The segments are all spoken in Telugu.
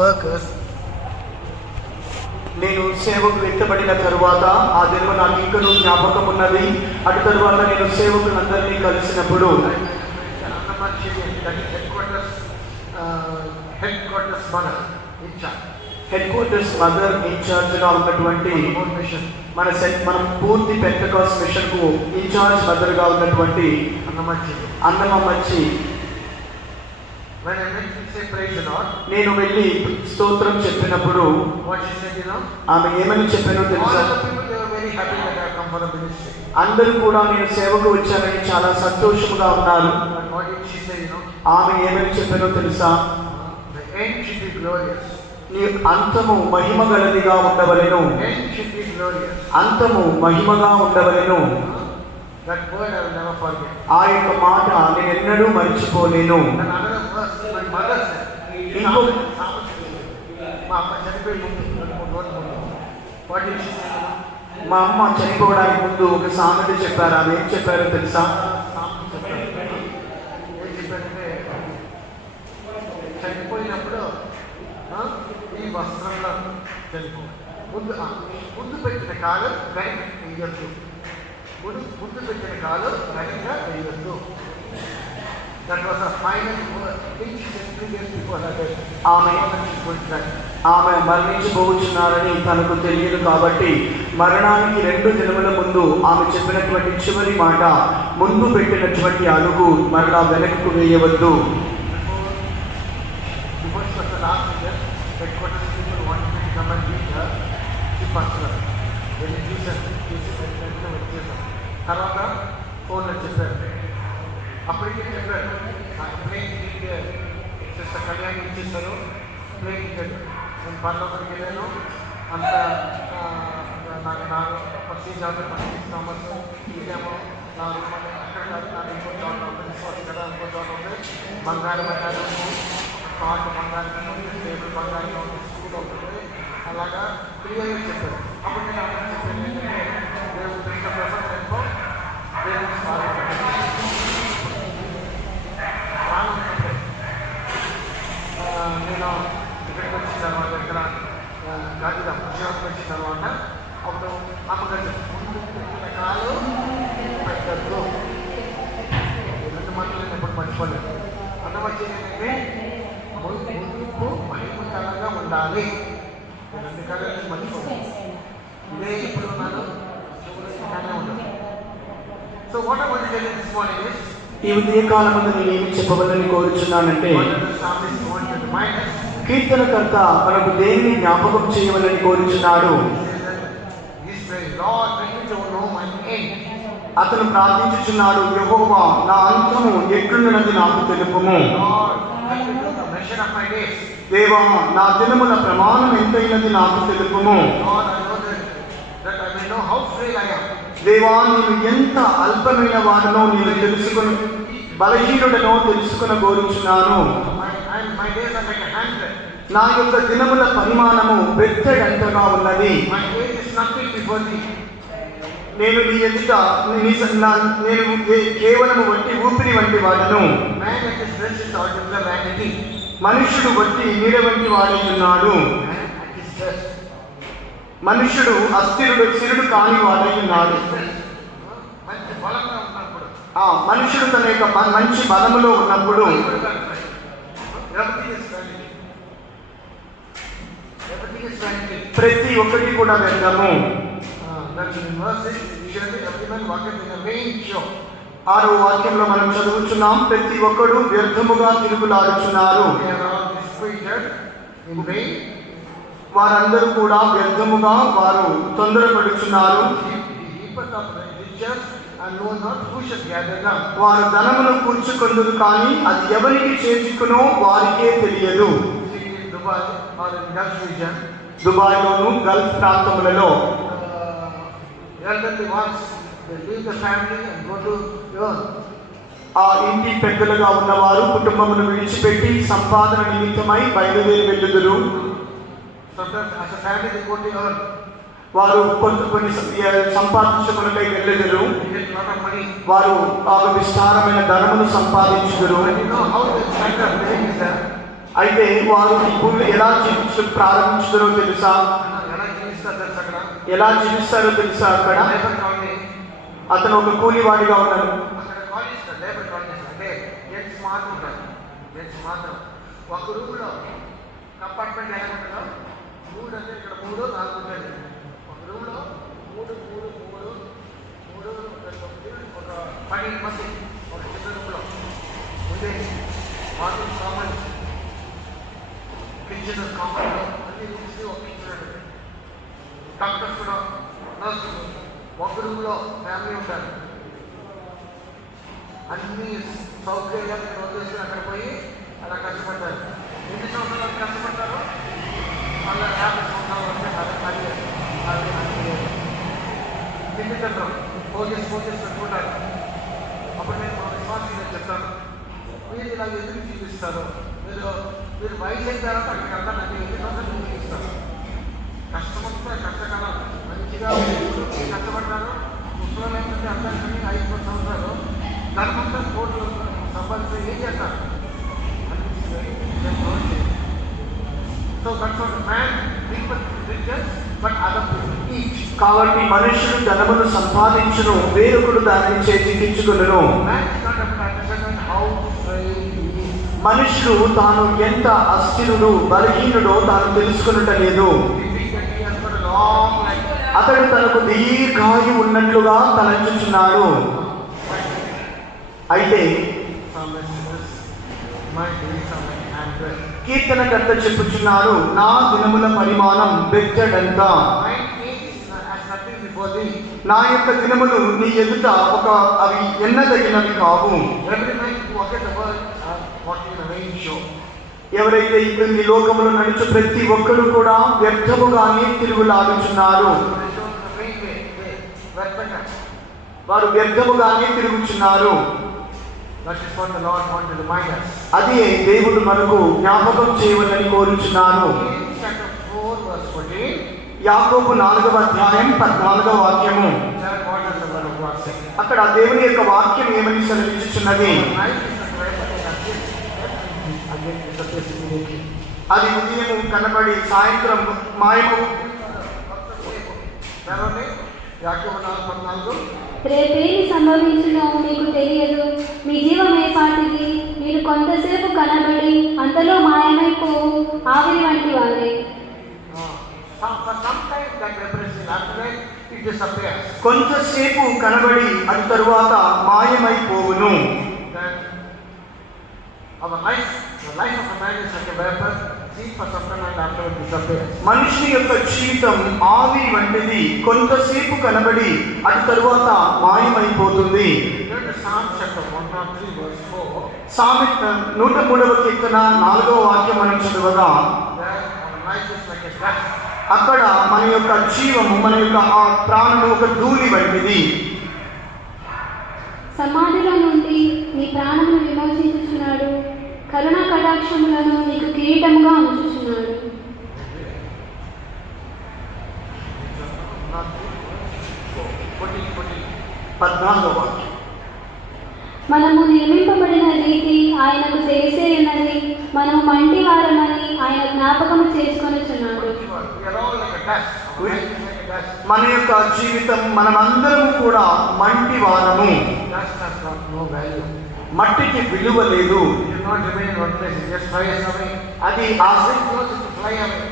workers. నేను సేవకు ఎత్తబడిన తరువాత ఆ దినము నాకు ఇంకనూ జ్ఞాపకం ఉన్నది. అటు తరువాత నేను సేవకులందరినీ కలిసినప్పుడు హెడ్ క్వార్టర్స్ మదర్ ఇన్ఛార్జ్ గా ఉన్నటువంటి మనం పూర్తి పెంటెకోస్ట్ మిషన్ కు ఇన్ఛార్జ్ మదర్ గా ఉన్నటువంటి అన్నమమ్మచ్చి నేను వెళ్ళి స్తోత్రం చెప్పినప్పుడు ఆమె ఏమని చెప్పానో తెలుసా? అందరూ కూడా నేను సేవకు వచ్చానని చాలా సంతోషంగా ఉన్నారు. ఆమె ఏమని చెప్పానో తెలుసా? నీ అంతము మహిమ గలదిగా ఉండవలెను. అంతము మహిమగా ఉండవలెను. ఆ యొక్క మాట నేను ఎన్నడూ మర్చిపోలేను. మా అమ్మ చనిపోవడానికి ముందు ఒక సామెత చెప్పారు. ఆమె ఏం చెప్పారో తెలుసా? చనిపోయినప్పుడు ఈ వస్త్రంలో చనిపో ముందు పెట్టిన కాలు వెనక వేయొద్దు. ముందు పెట్టిన కాలు వెనక వేయొద్దు. That was a final thing she said 2 years before her death. ఆమె మరణించబోతున్నారని తనకు తెలియదు కాబట్టి మరణానికి 2 దినముల ముందు ఆమె చెప్పినటువంటి చివరి మాట, ముందు పెట్టినటువంటి అడుగు మరలా వెనక్కు వేయవద్దు. తర్వాత ఫోన్లో చెప్పారు. అప్పటికే చెప్పారు ప్లేన్ సిస్టర్ కళ్యాణ్ ఇచ్చేస్తారు. ప్లేన్ టికెట్ నేను పర్లోకి వెళ్ళాను. అంత నాకు ప్రొసీజర్ పంపిస్తామస్ ఇదేమో అక్కడ ఇంకో చోట ఉంటుంది కదా, ఇంకో చోట ఉంది. బంగారం కార్డు బంగారం, టేబుల్ బంగారం, స్కూల్ ఉంటుంది. అలాగా క్లియర్గా చెప్పారు. అప్పుడు నేను చెప్పాను ఏంటంటే దేవుడు ప్రిఫర్ చేసుకో, దేవుడు నేను ఇక్కడికి వచ్చిన తర్వాత ఇక్కడ గాజుదాం విజయవాడకి వచ్చిన తర్వాత అప్పుడు అమ్మగారు ముందు పెట్టిన కాలు పెట్టద్దు. 2 మాటలు నేను ఎప్పుడు మర్చిపోలేదు. అన్నం వచ్చేది ముందు మహిమకరంగా ఉండాలి. 2 కాలు మర్చిపోలేదు. ఇదే ఎప్పుడు ఉన్నాను ఇలానే ఉండదు. So what I want to tell you this morning is, ఈ ఉదయకాలమందు నేను ఏమి చెప్పవలని కోరుచున్నానంటే, కీర్తనకర్త మనకు దేనిని జ్ఞాపకం చేయవలని కోరుచున్నాడు. అతను ప్రార్థించుచున్నాడు, యెహోవా నా అంతము ఎట్లున్నది నాకు తెలుపుము. దేవా నా దినముల ప్రమాణం ఎంతైనది నాకు తెలుపుము. దేవా నేను ఎంత అల్పమైన వాడనో నేను తెలుసుకుని బలహీనుడనో తెలుసుకుని కోరుచున్నాను. నా యొక్క దినముల పరిమాణము బెత్తడంతగా ఉన్నది. నేను నీ ఎదుట నేను కేవలము వట్టి ఊపిరి వంటి వాడను. మనుష్యుడు వట్టి నీడ వంటి వాడైనాడు. మనుష్యుడు అస్థిరుడు సిరుడు కాని వాడైనాడు. మనుషుడు తన యొక్క మంచి బలములో ఉన్నప్పుడు ప్రతి ఒక్కటి కూడా వ్యర్థము. 6వ వాక్యంలో మనం చదువుచున్నాం, ప్రతి ఒక్కడు వ్యర్థముగా తిరుగులాడుచున్నారు. వారందరూ కూడా వ్యర్థముగా వారు తొందరపడుచున్నారు. వారు ధనమును కూర్చుకొందురు కానీ అది ఎవరికి చేర్చుకునో వారికే తెలియదు. దుబాయ్లోను గల్ఫ్ ప్రాంతములలో ఆ ఇంటి పెద్దలుగా ఉన్నవారు కుటుంబమును విడిచిపెట్టి సంపాదన నిమిత్తమై బయలుదేరి వెళ్ళుదురు. వారు కొన్ని సంపాదించుకున్నకై వెళ్ళుదురు. వారు ఆ విస్తారమైన ధనమును సంపాదించుదురు. అయితే వారు ఈ భూమిలో ఎలా జీవించడం ప్రారంభించారో తెలుసా? ఎలా జీవిస్తారు తెలుసు అక్కడ? ఎలా జీవిస్తారో తెలుసా? అక్కడ లేబర్ కాలనీ, అతను ఒక కూలివాడిగా ఉన్నాడు. అక్కడ కాలనీస్ లేబర్ కాలనీస్ అంటే జెంట్స్ మాత్రం ఉంటారు. జెంట్స్ మాత్రం ఒక రూమ్లో కంపార్ట్మెంట్ ఎలా ఉంటుందో 3 అంటే ఇక్కడ 3, 4 ఉంటుంది. ఒక రూమ్లో 3, ఒక 12 మంది ఒక చిన్న రూమ్లో ఉండే బాత్రూమ్ కామన్, కిచెన్ కామన్, అన్ని రూమ్స్ ఒక కిచెన్ ఉంటుంది. డాక్టర్స్ కూడా, నర్సులు ఒక రూమ్లో ఫ్యామిలీ ఉంటారు. అన్ని సౌకర్యాలు వదిలేసి అక్కడ పోయి అలా కష్టపడతారు. ఎన్ని సంవత్సరాలు కష్టపడతారో మళ్ళీ 50 సంవత్సరాలు వస్తే అది తిండి తింటాం, పోలీస్ పెట్టుకుంటారు. అప్పుడు నేను మా విశ్వాసంగా చెప్తాను, మీరు ఇలా ఎందుకు జీవిస్తారు? మీరు వయసు అయిన తర్వాత అక్కడికి వెళ్తాను, అంటే ఎన్ని సంవత్సరాలు జీవిస్తారు? కష్టమంతా కష్టకాలం మంచిగా కష్టపడ్డారు. ముసలి ఏంటంటే అందరికీ 5 సంవత్సరాలు ధర్మంతా కోట్లు సంపాదించి ఏం చేస్తారు? So that's man riches but other people each. కాబట్టి మనుషులు ధనమును సంపాదించును, వేరొకడు దానిని చేజిక్కించుకొనును. Man is not able to understand how frail he is. మనుషుడు తాను ఎంత అస్థిరుడు బలహీనుడో తాను తెలుసుకొనుటలేదు. అతడు తనకు దీర్ఘాయు ఉన్నట్లుగా తలంచుచున్నాడు. అయితే కీర్తనకర్త చెప్పుచున్నాడు, నా దినముల పరిమాణం బెత్తడంత. నా యొక్క దినములు నీ ఎదుట అవి ఎన్నదగినవి కావు. ఎవరైతే ఇప్పుడు ఈ లోకములో నడుచు ప్రతి ఒక్కరు కూడా వ్యర్థముగానే తిరుగులాడుచున్నారు. వారు వ్యర్థముగానే తిరుగుచున్నారు. అది దేవుడు మనకు జ్ఞాపకం చేయవలని కోరుచున్నారు. యాకోబు 4వ అధ్యాయం 14వ వాక్యము. అక్కడ దేవుని యొక్క వాక్యం ఏమని సెలవిస్తున్నది? అది ఉదయం కనబడి సాయంత్రం మాయము. రేపేమి సంభవించునో మీకు తెలియదు. మీ జీవం ఏపాటిది? మీరు కొంతసేపు కనబడి అంతలో మాయమైపోవు ఆవిరి వంటి వారే. కొంతసేపు కనబడి అది తరువాత మాయమైపోవును. మనిషి యొక్క జీవితం ఆవిరి వంటిది, కొంతసేపు కనబడి అది తరువాత మాయమైపోతుంది. సామెత 103వ కీర్తన 4వ వాక్యం మనం చదవగా, అక్కడ మన యొక్క జీవము, మన యొక్క ఆ ప్రాణము ఒక ధూళి వంటిది. సమాధిలో నుండి నీ ప్రాణమును విమోచించుచున్నాడు, కరుణా కటాక్షములను నీకు కిరీటముగా ఉంచుచున్నాడు. మనము నిర్మింపబడిన రీతి ఆయనకు తెలిసే ఉన్నది, మనము మంటి వారమని ఆయన జ్ఞాపకము చేసుకొనుచున్నాడు. మన యొక్క జీవితం, మనమందరం కూడా మంటి వారము. మట్టికి విలువ లేదు. అది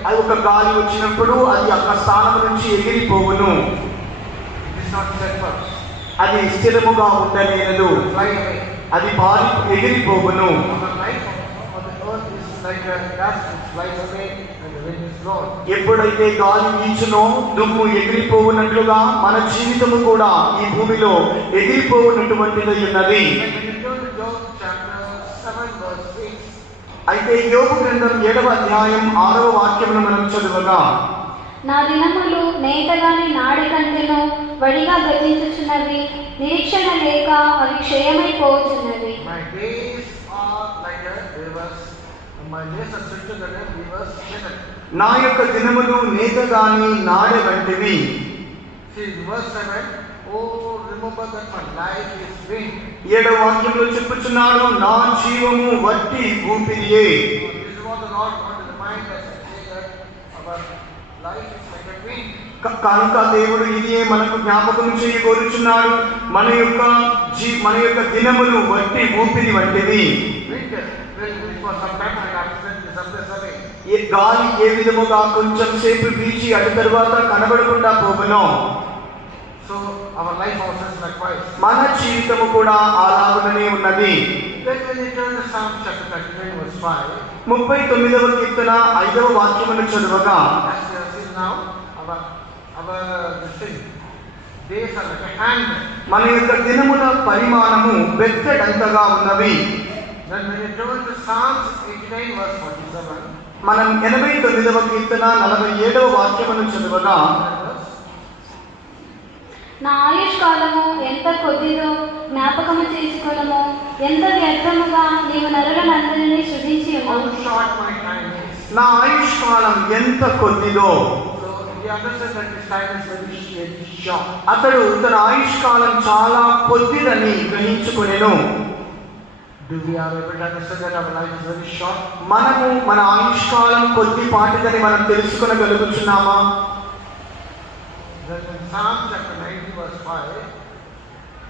అది ఒక గాలి వచ్చినప్పుడు అది అక్కడ స్థానం నుంచి ఎగిరిపోవును. అది స్థిరముగా ఉండలేదు, అది భారీ ఎగిరిపోవును. ఎప్పుడైతే గాలి వీచునో దుమ్ము ఎగిరిపోవునట్లుగా మన జీవితము కూడా ఈ భూమిలో ఎగిరిపోవునటువంటిది ఉన్నది. అయితే యోబు గ్రంథం 7వ అధ్యాయం 6వ వాక్యమును మనం చదువగా, నా దినములు నేతగాని నాడి కంటెను వడిగా గతించుచున్నవి, నిరీక్షణ లేక అవి క్షయమైపోవచ్చున్నవి. నా యొక్క దినములు నేతగాని నాడె వంటివి. ఏడవ వాక్యంలో చెప్పుచున్నాడు, నా జీవము వట్టి ఊపిరియే. remind us and say that our life is like a wind. కనుక దేవుడు ఇదే మనకు జ్ఞాపకం చేయగోరుచున్నాడు. మన యొక్క దినములు వంటి ఊపిరి వంటివి. Wind will for some time and after that disappears away. ఈ గాలి ఏ విధముగా కొంచెం సేపు వీచి అటు తరువాత కనబడకుండా పోవునో, So our life also is likewise. మన జీవితము కూడా అలాగుననే ఉన్నది. Then when you turn to Psalm chapter 39 verse 5, 39వ కీర్తన 5వ వాక్యమును చదువగా, as we have seen now, our days are like a hand. మన యొక్క దినముల పరిమాణము బెత్తడంతగా ఉన్నవి. Then when you turn to Psalms 89 verse 47, మనం 89వ కీర్తన 47వ వాక్యమును చదువగా, నా ఆయుష్కాలము ఎంత కొద్దిదో జ్ఞాపకము చేసుకోవడము, ఎంత వ్యర్థముగా నీవు నరులనందరినీ సృజించి how ఉన్నావు. short my time is. నా ఆయుష్కాలం ఎంత కొద్దిదో. So we understand that this time is very short. అతడు తన ఆయుష్కాలం చాలా కొద్దిదని గ్రహించుకొనెను. Do we are able to understand that our life is very short? మనము మన ఆయుష్కాలం కొద్దిపాటిదని మనం తెలుసుకొనగలుగుతున్నామా? Then in Psalm chapter 90 verse 5,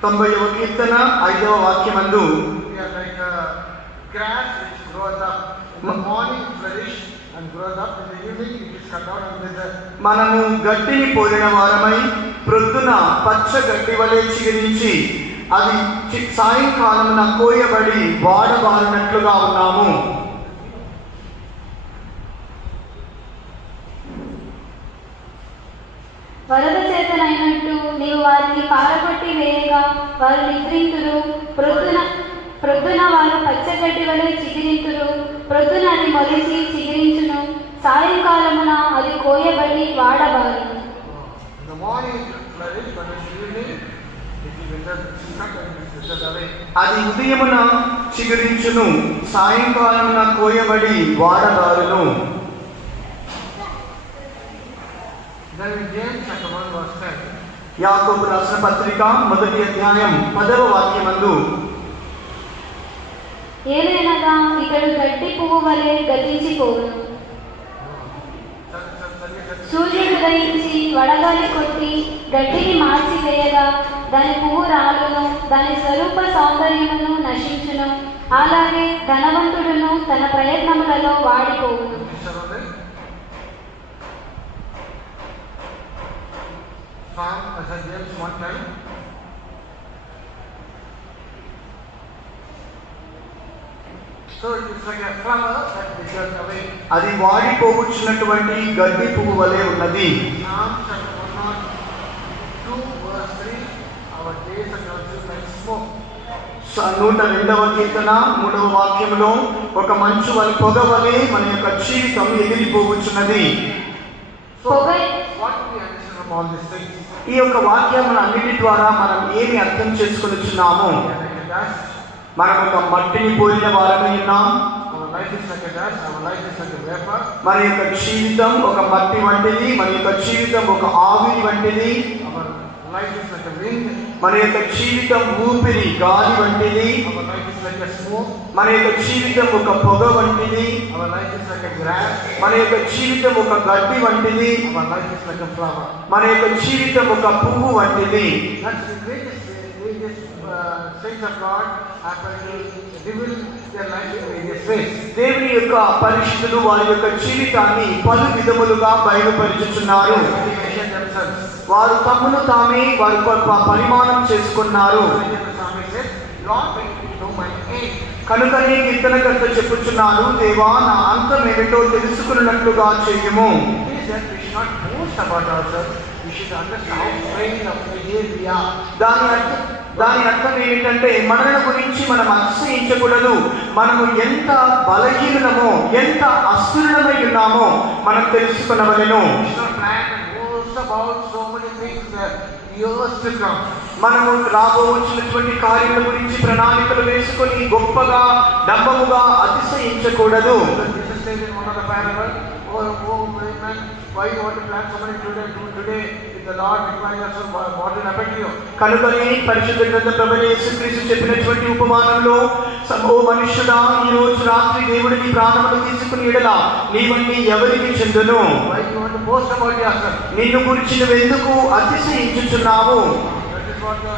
90వ కీర్తన 5వ వాక్యమందు, we are like a grass which grows up in the morning, flourish and grows up in the evening, it is cut down and with the మనము గడ్డిని పోలిన వారమై ప్రొద్దున పచ్చ గడ్డి వలె చిగురించి అది సాయంకాలమున కోయబడి వాడబారినట్లుగా ఉన్నాము. వరద చేతనైనట్టు నీవు వారిని పారగొట్టి వేయగా వారు నిద్రింతురు. ప్రొద్దున వారు పచ్చగడ్డి వలె చిగిరింతురు. ప్రొద్దున అది మొలిచి చిగిరించును, సాయంకాలమున అది కోయబడి వాడబారును. in the morning it will flourish, but in the evening it will wither, cut and it will wither away. అది ఉదయమున చిగురించును, సాయంకాలమున కోయబడి వాడబారును. Then in James chapter 1 verse 10, యాకోబు రాసిన పత్రిక 1వ అధ్యాయం 10వ వాక్యమందు, ఏలైనగా ఇతడు గడ్డి పువ్వు వలె గతించిపోవును. సూర్యుడు ఉదయించి వడగాలి కొట్టి గడ్డిని మార్చివేయగా దాని పువ్వు రాలును, దాని స్వరూప సౌందర్యమును నశించును. అలాగే ధనవంతుడును తన ప్రయత్నములలో వాడిపోవును. Psalm as James 1:10. So it is like a flower that withers away. అది వాడిపోవచ్చున్నటువంటి గడ్డి పువ్వు వలె ఉన్నది. Psalm chapter 102 verse 3, our days are consumed like smoke. 102వ కీర్తన 3వ వాక్యములో, ఒక మంచు వలె పొగ వలె మన యొక్క జీవితం ఎగిరిపోవచ్చున్నది. So what do we understand from all these things? ఈ యొక్క వాక్యముల అన్నిటి ద్వారా మనం ఏమి అర్థం చేసుకొనిచున్నాము? We are like a dust. మనం ఒక మట్టిని పోలిన వారమై ఉన్నాం. Our life is like a dust. Our life is like a vapor. మన యొక్క జీవితం ఒక మట్టి వంటిది, మన యొక్క జీవితం ఒక ఆవిరి వంటిది. Our life is like a wind. మన యొక్క జీవితం ఊపిరి గాలి వంటిది. Our life is like a smoke. మన యొక్క జీవితం ఒక పొగ వంటిది. Our life is like a grass. మన యొక్క జీవితం ఒక గడ్డి వంటిది. Our life is like a flower. మన యొక్క జీవితం ఒక పువ్వు వంటిది. That's the various saints of God are going to reveal their life in various ways. దేవుని యొక్క పరిశుద్ధులు వారి యొక్క జీవితాన్ని పలు విధములుగా బయలుపరుచుచున్నారు. They measure themselves. వారు తమను తామే వారి పరిమాణం చేసుకున్నారు. The psalmist said, Lord, make me know my end. కనుకనే కీర్తనకర్త చెప్పుచున్నారు, దేవా నా అంతం ఏమిటో తెలుసుకున్నట్లుగా చెయ్యము. It is that we should not boast about ourselves. We should understand how frail of frail we are. దాని అర్థం ఏమిటంటే మనల గురించి మనం అతిశయించకూడదు. మనము ఎంత బలహీనమో, ఎంత అస్థిరులమై ఉన్నామో మనం తెలుసుకునవలెను. We should not plan and boast about so many things that years to come. మనము రాబోవచ్చినటువంటి కార్యాల గురించి ప్రణాళికలు వేసుకొని గొప్పగా డంబముగా అతిశయించకూడదు. Jesus said in one of the parables, oh man, why you want to plan so many today? If the Lord requires us, what will happen to you? కనుకనే పరిశుద్ధ గ్రంథ ప్రభువైన యేసుక్రీస్తు చెప్పినటువంటి ఉపమానంలో ఓ మనుష్యుడా, ఈ రోజు రాత్రి దేవుడిని ప్రాణములు తీసుకుని ఎడలా నీవన్నీ ఎవరికి చెందును? Why you want to boast about yourself? నిన్ను గురించి నువ్వెందుకు అతిశయించుచున్నావు? That is what the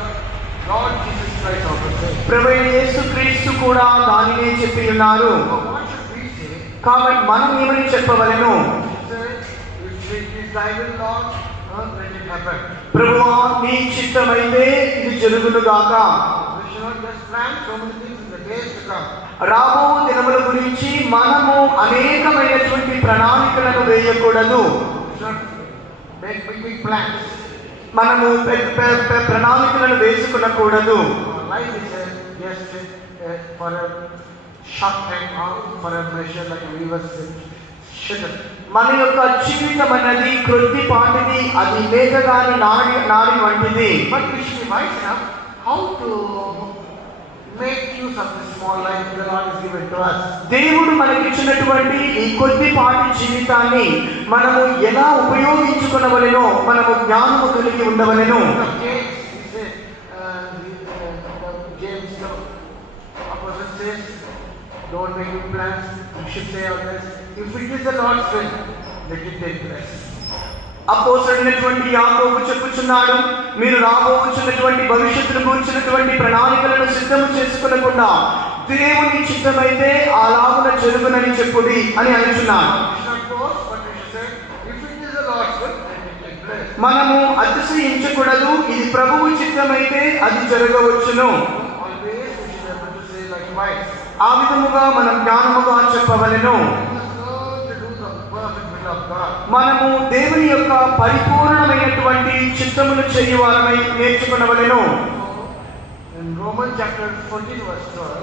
Lord Jesus Christ also said. ప్రభువైన యేసుక్రీస్తు కూడా దానినే చెప్పి ఉన్నారు. So what should we say? కాబట్టి మనం ఏమని చెప్పవలెను? He said, if it is thy will, Lord, let it happen. ప్రభువా, నీ చిత్తమైతే ఇది జరుగును గాక. We should not just plan so many things in the days to come. రాబో దినముల గురించి మనము అనేకమైనటువంటి ప్రణాళికలను వేయకూడదు. We should not make big plans. మనము ప్రణాళికలను వేసుకునకూడదు. Our life is just for a short time or for a measure like we were shouldn't. మన యొక్క జీవితం అనేది క్రొద్దిపాటిది, అది లేఖగాని నాడి వంటిది. But we should be wise enough how to make use of this small life the Lord has given to us. దేవుడు మనకిచ్చినటువంటి ఈ కొద్దిపాటి జీవితాన్ని మనము ఎలా ఉపయోగించుకొనవలెనో మనము జ్ఞానము కలిగి ఉండవలెను. James, he said, James, the apostle says, don't make big plans. You should say all this. If it is the Lord's will, let it take place. అపోస్తలుడైనటువంటి యాకోబు చెప్పుచున్నాడు, మీరు రాబోచున్నటువంటి భవిష్యత్తును గురించినటువంటి ప్రణాళికలను సిద్ధము చేసుకునకుండా దేవుని చిత్తమైతే అలాగున జరుగునని చెప్పుడి అని అంటున్నాడు. We should not boast, but we should say, if it is the Lord's will, let it take place. మనము అతిశయించకూడదు, ఇది ప్రభువు చిత్తమైతే అది జరగవచ్చును. Always we should be able to say like wise. ఆ విధముగా మనం జ్ఞానముగా చెప్పవలెను. మనము దేవుని యొక్క పరిపూర్ణమైనటువంటి చిత్తమును చేయువారమై నేర్చుకునవలెను. In Romans chapter 14 verse 12,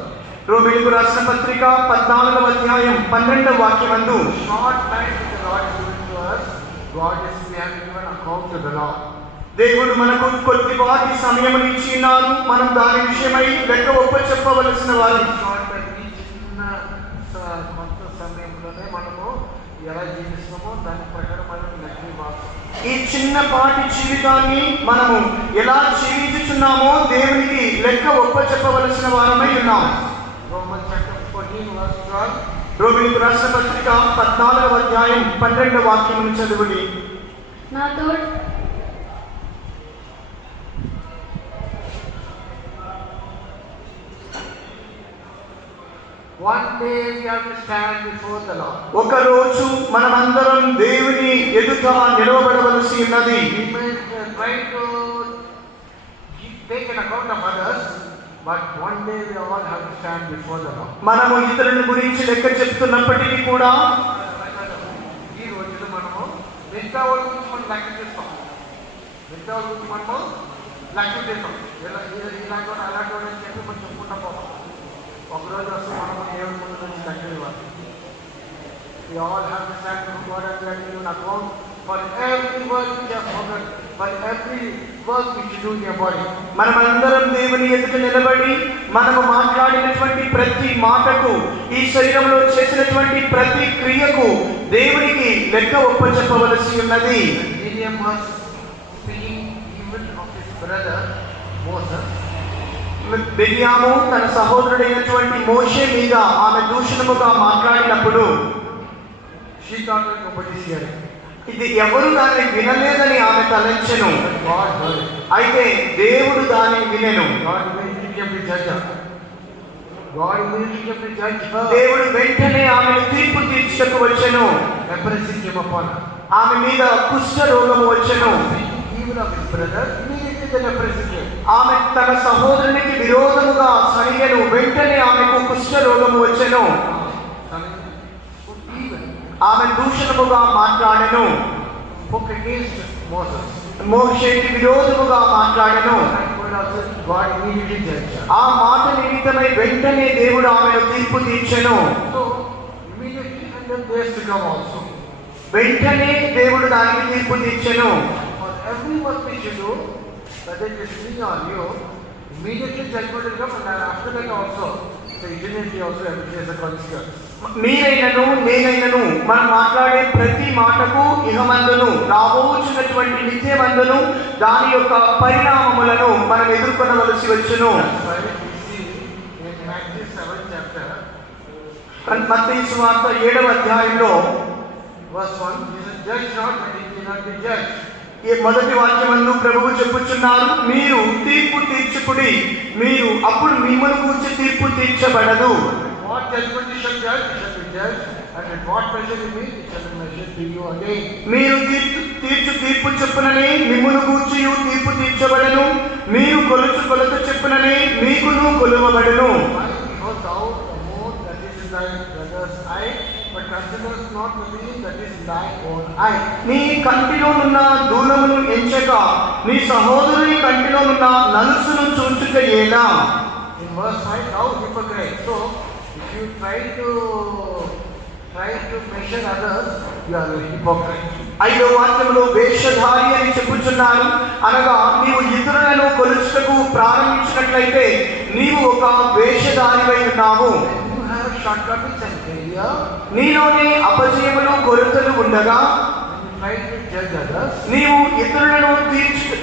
రోమీయులకు రాసిన పత్రిక 14వ అధ్యాయం 12వ వాక్యమందు, short time that the Lord has given to us, we have given account to the Lord. దేవుడు మనకు కొద్దిపాటి సమయమును ఇచ్చి ఉన్నారు, మనం దాని విషయమై లెక్క ఒప్ప చెప్పవలసిన వారు. Short time ఈ చిన్న కొంత సమయంలోనే మనము ఎలా జీవిస్తామో దాని ప్రకారం మనం లెక్క ఇవ్వాలి. ఈ చిన్నపాటి జీవితాన్ని మనము ఎలా జీవించుచున్నామో దేవునికి లెక్క ఒప్ప చెప్పవలసిన వారమై ఉన్నాం. Romans chapter 14 verse 12, రోమీయులకు రాసిన పత్రిక 14వ అధ్యాయం 12వ వాక్యమును చదువుడి. నా తోడు one day we have to stand before the Lord. ఒక రోజు మనమందరం దేవుని ఎదుట నిలవబడవలసి ఉన్నది. We may try to take an account of others, but one day we all have to stand before the Lord. మనము ఇతరుల గురించి లెక్క చెప్తున్నప్పటికీ కూడా ఈ రోజులో మనము మిగతా వాళ్ళ గురించి మనం లెక్క చేస్తాం. మిగతా వాళ్ళ గురించి మనము లెక్క చేస్తాం. ఇలాంటి అలాంటి అని చెప్పి మనం చెప్పుకుంటా పోతాం. ఒకరోజు వస్తే మనము దేవుని ముందు నుంచి లెక్క ఇవ్వాలి. We all have to stand before God and we have to give an account for every word we have spoken, for every work which you do in your body. మనమందరం దేవుని ఎదుట నిలబడి మనము మాట్లాడినటువంటి ప్రతి మాటకు, ఈ శరీరంలో చేసినటువంటి ప్రతి క్రియకు దేవునికి లెక్క ఒప్ప చెప్పవలసి ఉన్నది. Miriam was speaking even of his brother Moses. Miriam తన సహోదరుడైనటువంటి మోషే మీద ఆమె దూషణముగా మాట్లాడినప్పుడు She thought that nobody is hearing. ఇది ఎవరు దాన్ని వినలేదని ఆమె తలంచెను. But God heard it. అయితే దేవుడు దానిని వినెను. God immediately came to judge her. God immediately came to judge her. దేవుడు వెంటనే ఆమెను తీర్పు తీర్చుటకు వచ్చెను. Leprosy came upon her. ఆమె మీద కుష్ఠ రోగము వచ్చెను. Even of his brother, immediately the leprosy came. ఆమె తన సహోదరునికి విరోధముగా సరిగెను. వెంటనే ఆమెకు కుష్ఠ రోగము వచ్చెను. Even ఆమె దూషణముగా మాట్లాడెను. spoke against Moses. మోషేకి విరోధముగా మాట్లాడెను. And God immediately judged her. ఆ మాట నిమిత్తమై వెంటనే దేవుడు ఆమెను తీర్పు తీర్చెను. So immediately and then days to come also. వెంటనే దేవుడు దానికి తీర్పు తీర్చెను. For every work which you do, whether it is me or you, immediately judgment will come, and after that also, the eternity also has to face the consequence. మీరైనను నేనైనను మనం మాట్లాడే ప్రతి మాటకు ఇహమందును రాబోచున్నటువంటి నిత్యమందును దాని యొక్క పరిణామములను మనం ఎదుర్కొనవలసి వచ్చును. That's why we see in Matthew 7 మత్తయి సువార్త 7వ అధ్యాయంలో Verse 1, Jesus judged not, that he cannot be judged. ఈ మొదటి వాక్యమందు ప్రభువు చెప్పుచున్నారు, మీరు తీర్పు తీర్చుకుడి, మీరు అప్పుడు మిమ్మల్ని గూర్చి తీర్పు తీర్చబడదు. What judgment you shall judge, you shall be judged, and with what measure you meet, it shall be measured to you again. మీరు తీర్పు చెప్పుననే మిమ్మును గూర్చి తీర్పు తీర్చబడను, మీరు కొలత చెప్పుననే మీకును కొలువబడను. Because thou the mote that is in thy brother's eye, but considerest not the beam that is in thy own eye. నీ కంటిలోనున్న దూలమును ఎంచక నీ సహోదరుని కంటిలోనున్న నలుసును చూచుట ఎలా? In verse 5, thou hypocrite. So, if you try to measure others, you are a hypocrite. 5వ వాక్యంలో వేషధారి అని చెప్పుచున్నారు, అనగా నీవు ఇతరులను కొలుచుటకు ప్రారంభించినట్లయితే నీవు ఒక వేషధారివై ఉన్నావు. You have shortcomings and failure. నీలోని అపజయములు కొరతలు ఉండగా When you try to judge others, నీవు ఇతరులను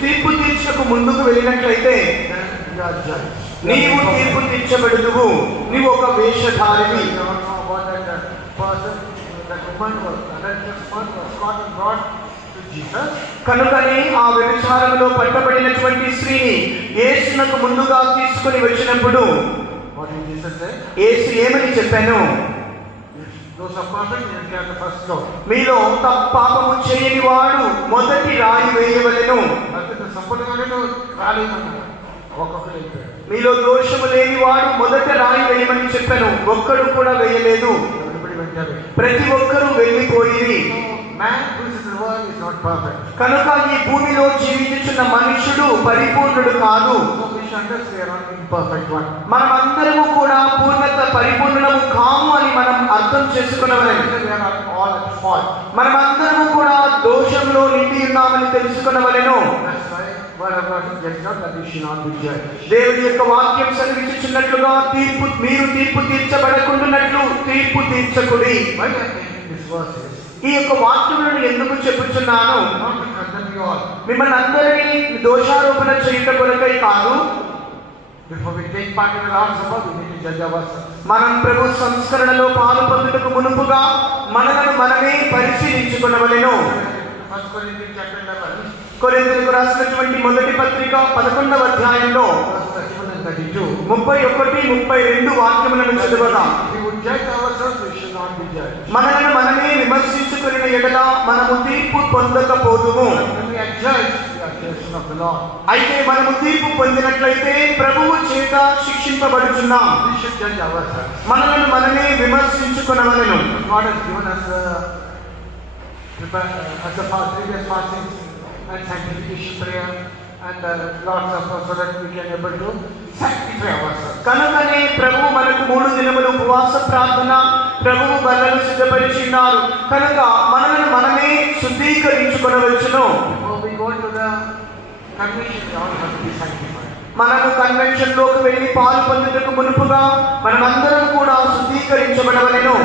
తీర్పు తీర్చకు ముందుకు వెళ్ళినట్లయితే then you are judged. నీవు తీర్పు తీర్చబడుదువు. నీవు ఒక వేషధారివి. You don't know about that person, that woman was, that woman was caught and brought to Jesus. కనుకనే ఆ వ్యభిచారములో పట్టబడినటువంటి స్త్రీని యేసునకు ముందుగా తీసుకొని వచ్చినప్పుడు What did Jesus say? యేసు ఏమని చెప్పాను? Those are perfect, you can have the first stone. మీలో పాపము చేయని వాడు మొదటి రాయి వేయవలెను. అయితే సంపూర్ణంగా రాలేమన్నాడు. ఒక్కొక్కరు వెళ్ళిపోయాడు. మీలో దోషము లేని వాడు మొదట రాయి వేయమని చెప్పాను, ఒక్కడు కూడా వేయలేదు. Everybody went away. ప్రతి ఒక్కరూ వెళ్ళిపోయి. Man who is in the world is not perfect. కనుక ఈ భూమిలో జీవించుచున్న మనుషుడు పరిపూర్ణుడు కాదు. So we should understand we are not imperfect one. మనమందరము కూడా పూర్ణత పరిపూర్ణము కాము అని మనం అర్థం చేసుకున్నవలెను. We are not all at fault. మనమందరము కూడా దోషంలో నిండి ఉన్నామని తెలుసుకున్నవలెను. That's why word of God is judged not, that we should not be judged. దేవుని యొక్క వాక్యం సెలవిచ్చుచున్నట్లుగా మీరు తీర్పు తీర్చబడకుండానట్లు తీర్పు తీర్చకుడి. Why I am taking this verse is ఈ యొక్క వాక్యములను ఎందుకు చెప్పుచున్నాను? not to condemn you all. మిమ్మల్ని అందరినీ దోషారోపణ చేయుట కొరకై కాదు. Before we take part in the Lord's Supper, we need to judge ourselves. మనం ప్రభు సంస్కరణలో పాలు పొందుటకు మునుపుగా మనలను మనమే పరిశీలించుకొనవలెను. 1 Corinthians chapter 11, కొరింథీయులకు రాసినటువంటి మొదటి పత్రిక 11వ అధ్యాయంలో verse 31 and 32. 31, 32 వాక్యములను చదవగా, If we would judge ourselves, we should not be judged. మనలను మనమే విమర్శించుకున్న ఎడల మనము తీర్పు పొందకపోదుము. When we are judged, we are children of the Lord. అయితే మనము తీర్పు పొందినట్లయితే ప్రభువు చేత శిక్షింపబడుచున్నాం. We should judge ourselves. మనలను మనమే విమర్శించుకొనవలెను. God has given us the previous fastings and sanctification prayer and Lord's Supper so that we can able to sanctify ourselves. కనుకనే ప్రభువు మనకు 3 దినములు ఉపవాస ప్రార్థన ప్రభువు బలను సిద్ధపరిచినారు. కనుక మనలను మనమే శుద్ధీకరించుకొనవచ్చును. Before we go to the convention, we all have to be sanctified. మనము కన్వెన్షన్ లోకి వెళ్ళి పాలు పొందుటకు మునుపుగా మనమందరం కూడా శుద్ధీకరించబడవలెను.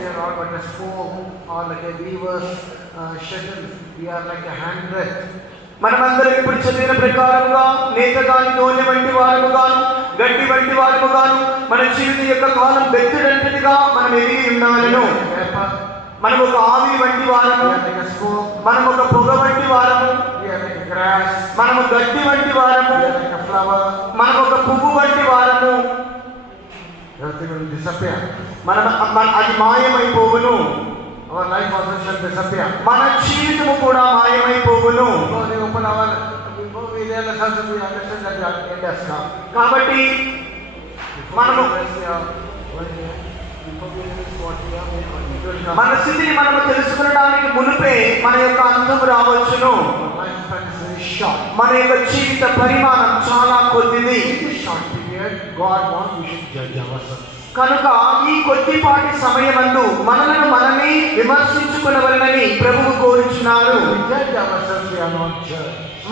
We are all but a smoke or like a weaver's shuttle. We are like a handbreadth. మనమందరం ఇప్పుడు చదివిన ప్రకారంగా నేతగాని దోణి వంటి వారముగాను గడ్డి వంటి వారముగాను మన జీవితం యొక్క కాలం బెత్తుడంటిదిగా మనం ఎదిగి ఉండవలెను. మనం ఒక ఆవి వంటి వారము, మనం ఒక పొగ వంటి వారము, మనము గడ్డి వంటి వారము, మనం ఒక పువ్వు వంటి వారము. అది మాయమైపోవును. Our life also shall disappear. మన జీవితము కూడా మాయమైపోవును. కాబట్టి మనము మన స్థితిని మనము తెలుసుకునడానికి మునుపే మన యొక్క అంతము రావచ్చును. మన యొక్క జీవిత పరిమాణం చాలా కొద్దిది. కనుక ఈ కొద్దిపాటి సమయమందు మనలను మనమే విమర్శించుకునవలనని ప్రభువు కోరుచున్నారు.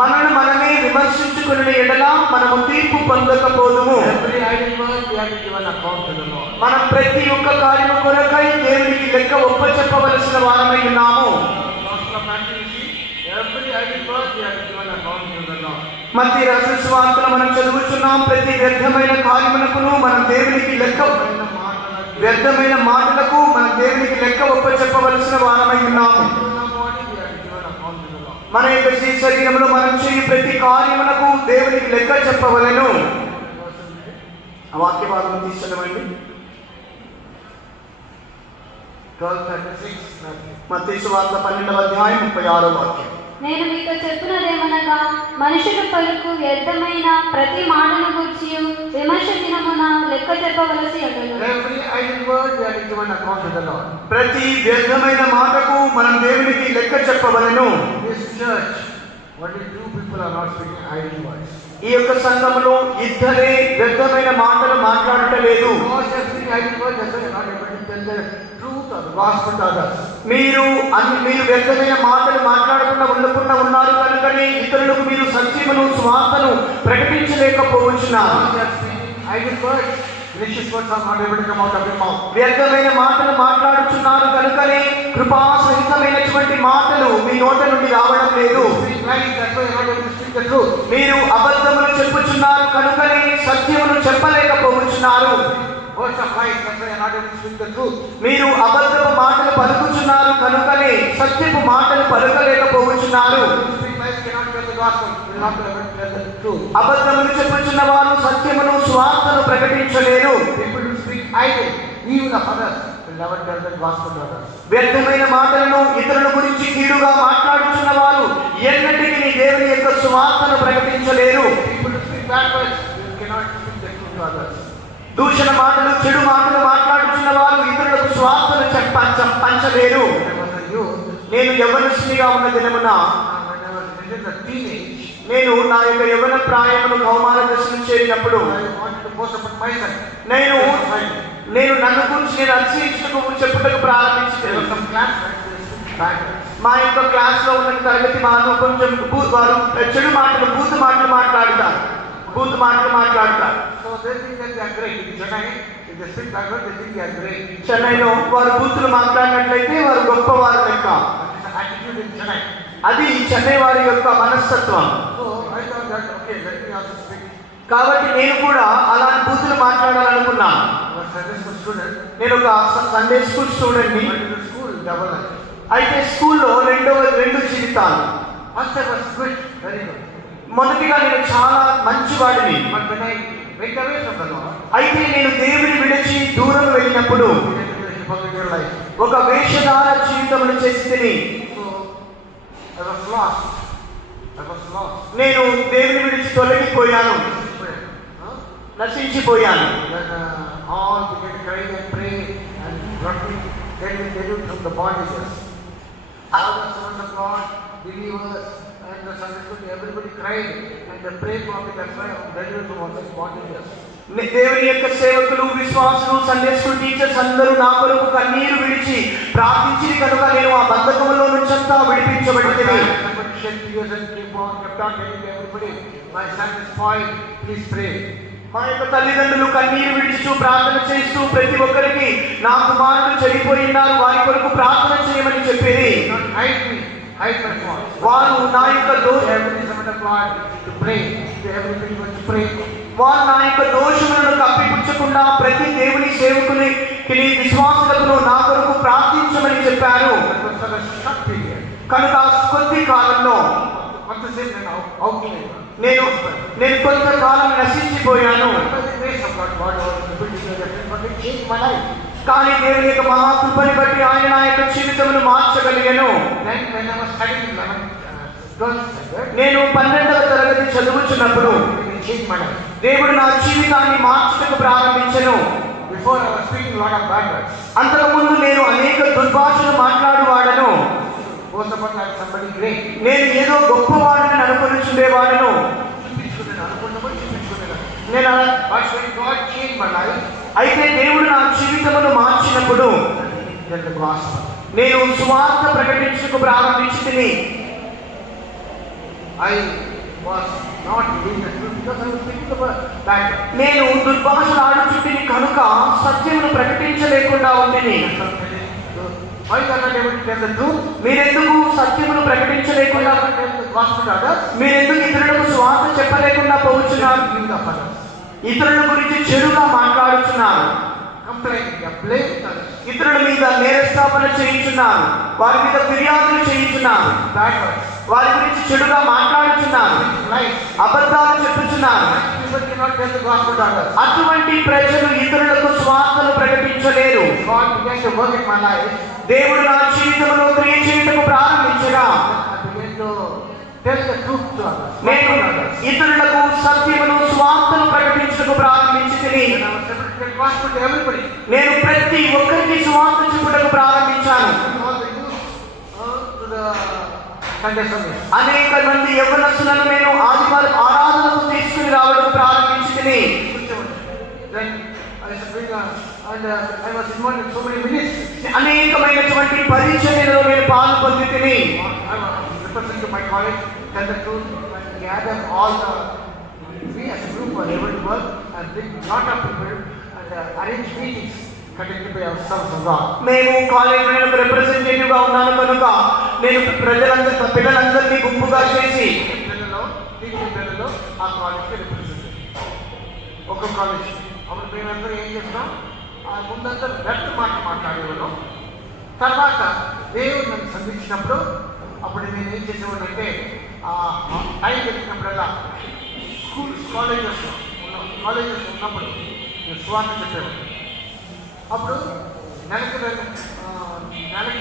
మనల్ని మనమే విమర్శించుకునే ఎడల మనము తీర్పు పొందకపోదుము. మనం ప్రతి ఒక్క కార్యము కొరకై దేవునికి లెక్క ఒప్పచెప్పవలసిన వారమై ఉన్నాము. మత్తయి రాసిన సువార్తలో మనం చదువుచున్నాం, ప్రతి వ్యర్థమైన కార్యమునకును మనం దేవునికి లెక్క వ్యర్థమైన మాటలకు మన దేవునికి లెక్క ఒప్పచెప్పవలసిన వారమై ఉన్నాము. In our body, we are given account to the Lord. మన యొక్క శరీరంలో మనం చేయు ప్రతి కార్యమునకు దేవునికి లెక్క చెప్పవలెను. ఆ వాక్య భాగం తీసుకెళ్ళమండి. 12:36. మత్తయి సువార్త 12వ అధ్యాయం 36వ వాక్యం. నేను మీతో చెప్పున్నదేమనగా మనుషులు పలుకు వ్యర్థమైన ప్రతి మాటను గూర్చి విమర్శ దినమున లెక్క చెప్పవలసి అగును. Every idle word, we are given account to the Lord. ప్రతి వ్యర్థమైన మాటకు మనం దేవునికి లెక్క చెప్పవలెను. This church, only 2 people are not speaking idle words. ఈ యొక్క సంఘములో ఇద్దరే వ్యర్థమైన మాటలు మాట్లాడటలేదు. Because they are speaking idle words, that's why they are not able to tell the truth or the gospel to others. మీరు వ్యర్థమైన మాటలు ఉండకుండా ఉన్నారు కనుకనే ఇతరులకు మీరు సత్యమును స్వార్థను ప్రకటించలేకపోవచ్చున్నారు. Because they are speaking idle words, gracious words are not able to come out of your mouth. వ్యర్థమైన మాటలు మాట్లాడుతున్నారు కనుకనే కృపాసహితమైనటువంటి మాటలు మీ నోట నుండి రావడం లేదు. Speak lies, that's why you are not able to speak the truth. మీరు అబద్ధములు చెప్పుచున్నారు కనుకనే సత్యమును చెప్పలేకపోవచ్చున్నారు. Words of lies, that's why you are not able to speak the truth. మీరు అబద్ధపు మాటలు పలుకుచున్నారు కనుకనే సత్యపు మాటలు పలుకలేకపోవచ్చున్నారు. Speak lies, cannot tell the gospel, you will not be able to tell the truth. అబద్ధములు చెప్పుచున్న వారు సత్యమును స్వార్థను ప్రకటించలేరు. People who speak idle, even of others, will never tell the gospel to others. వ్యర్థమైన మాటలను ఇతరుల గురించి కీడుగా మాట్లాడుచున్న వారు ఎన్నటికీ దేవుని యొక్క స్వార్థను ప్రకటించలేరు. People who speak bad words, you cannot speak the truth to others. దూషణ మాటలు చెడు మాటలు మాట్లాడుచున్న వారు ఇతరులకు స్వార్థను పంచలేరు. When I was a youth, నేను యవ్వనస్తునిగా ఉన్న దినమున when I was in the teenage, నేను నా యొక్క యవ్వన ప్రాయమును కౌమార దశను చేరినప్పుడు I wanted to boast about myself. నేను నన్ను గురించి నేను అతిశయించుటకు చెప్పుటకు There ప్రారంభించాను. were some classmates who speak bad words. మా యొక్క క్లాస్ లో ఉన్న తరగతి వారు కొంచెం వారు చెడు మాటలు బూతు మాటలు మాట్లాడతారు. So they think that they are great. In Chennai, if they speak bad words, they think they are great. చెన్నైలో వారు బూతులు మాట్లాడినట్లయితే వారు గొప్పవారు లెక్క. That is the attitude in Chennai. అది చెన్నై వారి యొక్క మనస్తత్వం. So I thought that, okay, let me also speak. కాబట్టి నేను కూడా అలాంటి బూతులు మాట్లాడాలనుకున్నాను. I was a Sunday school student. నేను ఒక సండే స్కూల్ స్టూడెంట్ ని. Went to the school, double life. అయితే స్కూల్లో రెండు జీవితాలు. First I was good, very good. మొదటిగా నేను చాలా మంచివాడిని. But when I went away from the Lord, అయితే నేను దేవుని విడిచి దూరం వెళ్ళినప్పుడు I went into a hypocritical life. ఒక వేషధార జీవితమును చేసి తిని So I was lost. నేను దేవుని విడిచి తొలగిపోయాను, Huh? నశించిపోయాను. Then all began to cry and pray and brought me, then we delivered from the bondages. All the servants of God, believers, and the Sunday school, everybody cried and they prayed for me. That's why I was delivered from all such bondages. దేవుని యొక్క సేవకులు, విశ్వాసులు, సండే స్కూల్ టీచర్స్ అందరూ నా కొరకు కన్నీరు విడిచి ప్రార్థించి కనుక నేను ఆ బంధకములో నుంచంతా విడిపించబడింది. Somebody shed tears and kept on telling everybody, my son is spoiled, please pray. మా యొక్క తల్లిదండ్రులు కన్నీరు విడిచిస్తూ ప్రార్థన చేస్తూ ప్రతి ఒక్కరికి నా కుమారుడు చనిపోయినారు, వారి కొరకు ప్రార్థన చేయమని చెప్పేది. Not hide me, hide my fault. వారు నా యొక్క Every servant of God to pray, to everybody was to pray. వారు నా యొక్క దోషములను కప్పిపుచ్చకుండా ప్రతి దేవుని సేవకుని విశ్వాసులకు నా కొరకు ప్రార్థించమని చెప్పారు. That was for a short period. కనుక కొద్ది కాలంలో What is it now? Outcame. నేను కొంతకాలం నశించిపోయాను. By the grace of God, God was able to do that, but it changed my life. కానీ దేవుని యొక్క మహాకృపని బట్టి ఆయన నా యొక్క జీవితమును మార్చగలిగాను. Then when I was studying 12th standard, నేను 12వ తరగతి చదువుతున్నప్పుడు it changed my life. దేవుడు నా జీవితాన్ని మార్చటకు ప్రారంభించెను. Before I was speaking a lot of bad words. అంతకుముందు నేను అనేక దుర్భాషలు మాట్లాడువాడను. Most of us like somebody great. నేను ఏదో గొప్పవాడని అనుకునిచుండేవాడను. నేను But when God changed my life, అయితే దేవుడు నా జీవితమును మార్చినప్పుడు then the gospel. నేను సువార్త ప్రకటించుటకు ప్రారంభించితిని. I was not doing the truth because I was speaking the bad words. నేను దుర్భాషలు ఆడుచుంటిని కనుక సత్యమును ప్రకటించలేకుండా ఉంటిని. Why you are not able to tell the truth? మీరెందుకు సత్యమును Why you ప్రకటించలేకుండా, are not telling the gospel to others? మీరెందుకు ఇతరులకు స్వార్థ చెప్పలేకుండా పోవచ్చున్నారు? Giving of others. ఇతరుల గురించి చెడుగా మాట్లాడుతున్నారు. complaining, they are blaming others. ఇతరుల మీద నేరస్థాపన చేయించున్నారు, వారి మీద ఫిర్యాదులు చేయించున్నారు, Bad words. వారి గురించి చెడుగా మాట్లాడుతున్నారు, Lies. అబద్ధాలు చెప్పుచున్నారు. People cannot tell the gospel to others. అటువంటి ప్రజలు ఇతరులకు స్వార్థలు ప్రకటించలేరు. God began to work in my life. దేవుడు నా జీవితంలో క్రియ చేయటకు ప్రారంభించగా I began to tell the truth to others. నేను ఇతరులకు సత్యమును స్వార్థలు ప్రకటించటకు ప్రారంభించింది. And I was able to tell gospel to everybody. నేను ప్రతి ఒక్కరికి స్వార్థ చెప్పుటకు ప్రారంభించాను. All the youth to the Sunday service. అనేక మంది యవ్వనస్తులను నేను ఆదివారం ఆరాధనకు తీసుకుని రావడం ప్రారంభించింది. Then I used to bring and I was involved in so many ministries. అనేకమైనటువంటి పరిచర్యలో నేను పాలు పొందితిని. I was representing my college, tell the truth, and gather all the. We as a group were able to work and bring lot of people and arrange meetings conducted by our sons of God. మేము కాలేజీలో రిప్రజెంటేటివ్ గా ఉన్నాను కనుక నేను పిల్లలందరినీ గుంపుగా చేసి పిల్లలు ఆ కాలేజ్కి రిప్రజెంటేటివ్ ఒక కాలేజ్. అప్పుడు మేమందరూ ఏం చేస్తాం, ఆ ముందంతా వ్యర్థ మాట్లాడేవాళ్ళం. తర్వాత దేవుడు నన్ను సంధించినప్పుడు అప్పుడు నేను ఏం చేసేవాడంటే టైం పెట్టినప్పుడల్లా కాలేజెస్ ఉన్నప్పుడు నేను స్వార్థ చెప్పేవాడు. అప్పుడు నెలకు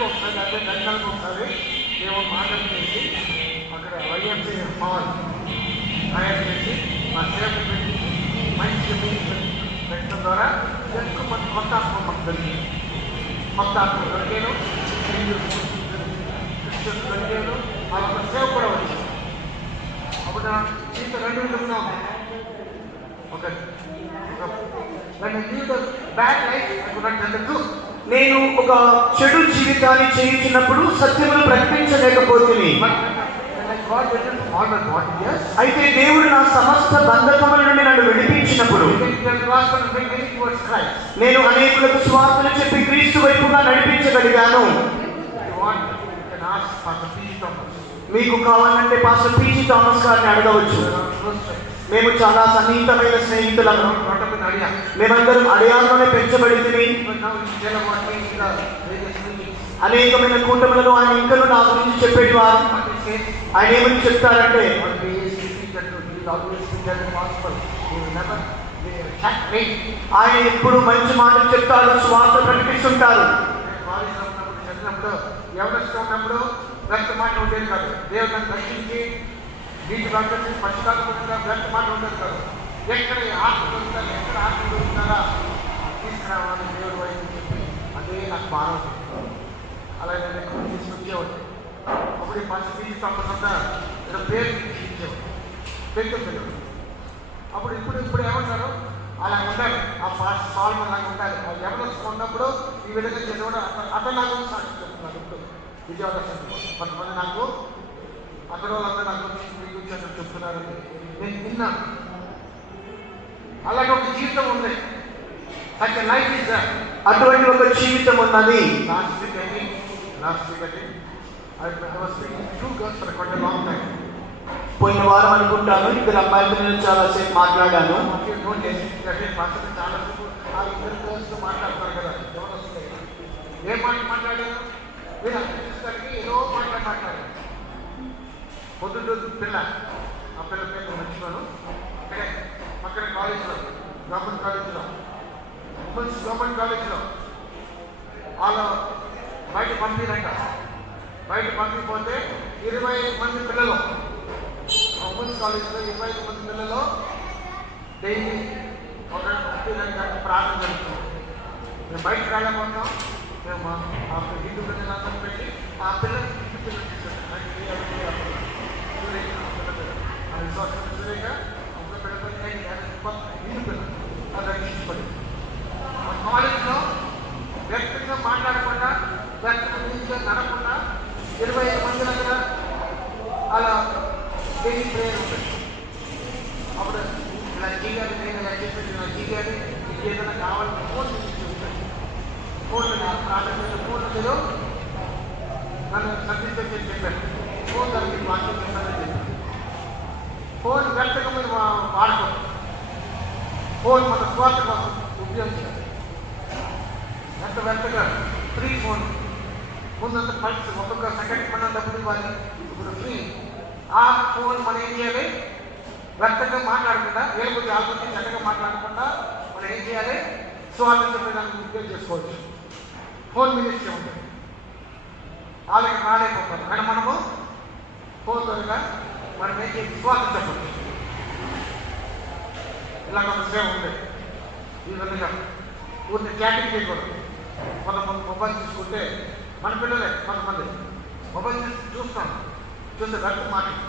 ఒకసారి అదే 2 నెలలకు ఒకసారి మేము మాటలు చేసి అక్కడ వైఎంసీ హాల్ తయారు చేసి మా సేవలు పెట్టి మంచి పెట్టడం ద్వారా ఎక్కువ మంది కొత్త ఆత్మ మాకు దొరికింది. కొత్త ఆత్మ దొరికాను, క్రిస్టియన్స్ దొరికాను, వాళ్ళ సేవ కూడా వచ్చింది. అప్పుడు నా జీవితం 2 విధంగా ఉంది. ఒక bad life I could not tell the truth. నేను ఒక చెడు జీవితాన్ని చేయించినప్పుడు సత్యమును ప్రకటించలేకపోతుంది. అయితే దేవుడు నా సమస్త బంధకముల నుండి నన్ను విడిపించినప్పుడు నేను అనేకులకు స్వార్థలు చెప్పి క్రీస్తు వైపుగా నడిపించగలిగాను. మీకు కావాలంటే పాస్టర్ పీజీ థామస్ గారిని అడగవచ్చు. మేము చాలా సన్నిహితమైన స్నేహితులను. మేమందరం అడయాల్లోనే పెంచబడింది. అనేకమైన కూటములను ఆయన ఇంకను నా గురించి చెప్పేవారు. ఆయన ఏమని చెప్తారంటే, ఆయన ఎప్పుడు మంచి మాటలు చెప్తారు, స్వార్థ ప్రకటిస్తుంటారు. ఎవరిష్టం ఉన్నప్పుడు వ్యక్త మాట ఉండేది కాదు. దేవుడు నన్ను రక్షించి నీటి భక్తులు పశుకాకుండా వ్యక్త మాట ఉండేది కాదు. ఎక్కడ ఆత్మ దొరుకుతారు, ఎక్కడ ఆత్మ దొరుకుతారా తీసుకురావాలి దేవుడు వైపు చెప్పి అదే నాకు బాగా అలాగే నేను ఎక్కువ తీసుకొచ్చేవాడు. అప్పుడు ఈ పశు తీసుకుంటా ఏదో పేరు ఇచ్చేవాడు, పెద్ద పిల్లలు. అప్పుడు ఇప్పుడు ఏమంటారు, అలా ఉండాలి, ఆ పాల్మ లాగా ఉండాలి. వాళ్ళు ఎవరు ఉన్నప్పుడు ఈ విధంగా చేసేవాడు. అతను నాకు సాక్షి చెప్తున్నారు. ఇప్పుడు విజయవాడ కొంతమంది నాకు అక్కడ వాళ్ళందరూ నాకు మీ గురించి అక్కడ చెప్తున్నారు. నేను విన్నాను. అలాగే ఒక జీవితం ఉంది. లైఫ్ ఇస్ అటువంటి ఒక జీవితం ఉన్నది. లాస్ట్ వీక్ అయితే I was speaking to 2 girls for quite a long time. పోయిన వారం అనుకుంటాను 2 అమ్మాయిలతో నేను చాలాసేపు మాట్లాడాను. చాలా ఆ 2 గర్ల్స్తో మాట్లాడతారు కదా, ఎవరు వస్తుంది ఏం మాట్లాడారు, మీరు చూసేసరికి ఏదో మాట్లాడారు. పొద్దున్న పిల్ల, ఆ పిల్ల పేరు మర్చిపోయాను. అక్కడే పక్కన కాలేజీలో, గవర్నమెంట్ కాలేజీలో, ఉమెన్స్ గవర్నమెంట్ కాలేజీలో వాళ్ళు బయట పంపిరంట. బయట పంపిపోతే 25 మంది పిల్లలు, ఉమెన్స్ కాలేజీలో 25 మంది పిల్లలు డైలీ ఒక 2 గంటల ప్రార్థన జరుగుతుంది. మేము బయటకు రాలేకపోతాం. మేము ఆ హిందూ పిల్లలందరూ పెట్టి ఆ పిల్లలకి హిందూ పిల్లలు తీసుకొచ్చాం. కాలేజీలో వ్యక్తిగా మాట్లాడకుండా, వ్యక్తిగా నడకుండా 25 మంది దగ్గర అలా డైలీ ప్రేయర్ ఉంటుంది. అప్పుడు ఇలా జీగాలి, నేను ఇలా చెప్పేసి ఇలా జీగాలి, మీకు ఏదైనా కావాలంటే ఫోన్ చూస్తాను. ఫోన్ ఫోన్లో నన్ను సర్టిఫికేట్ చెప్పాను. ఫోన్ దానికి వాక్యం చెప్పాలని చెప్పాను. ఫోన్ వ్యక్తిగా మీరు వాడుకోండి. ఫోన్ మన స్వార్థ కోసం ఉపయోగించాలి. వెంటగా ఫ్రీ ఫోన్ ముందంత పల్స్ ఒక్కొక్క సెకండ్ మనం డబ్బులు ఇవ్వాలి, ఇప్పుడు ఫ్రీ. ఆ ఫోన్ మనం ఏం చేయాలి, వెంటగా మాట్లాడకుండా లేకపోతే ఆల్రెడీ చెడ్డగా మాట్లాడకుండా మనం ఏం చేయాలి, స్వాతంత్రం చెప్పేదానికి ఉద్యోగం చేసుకోవచ్చు. ఫోన్ మినిస్ట్రీ ఉంటుంది, వాళ్ళకి రాలేకపోతారు కానీ మనము ఫోన్ ద్వారా మనం ఏం చేసి స్వాతంత్రం చెప్పచ్చు. ఇలాగ ఒక సేవ ఉంది. ఈ విధంగా ఊరిని చాటింగ్ చేయకూడదు. కొంతమంది మొబైల్ తీసుకుంటే మన పిల్లలే కొంతమంది మొబైల్ చూస్తే వెంట మాట్లాడు.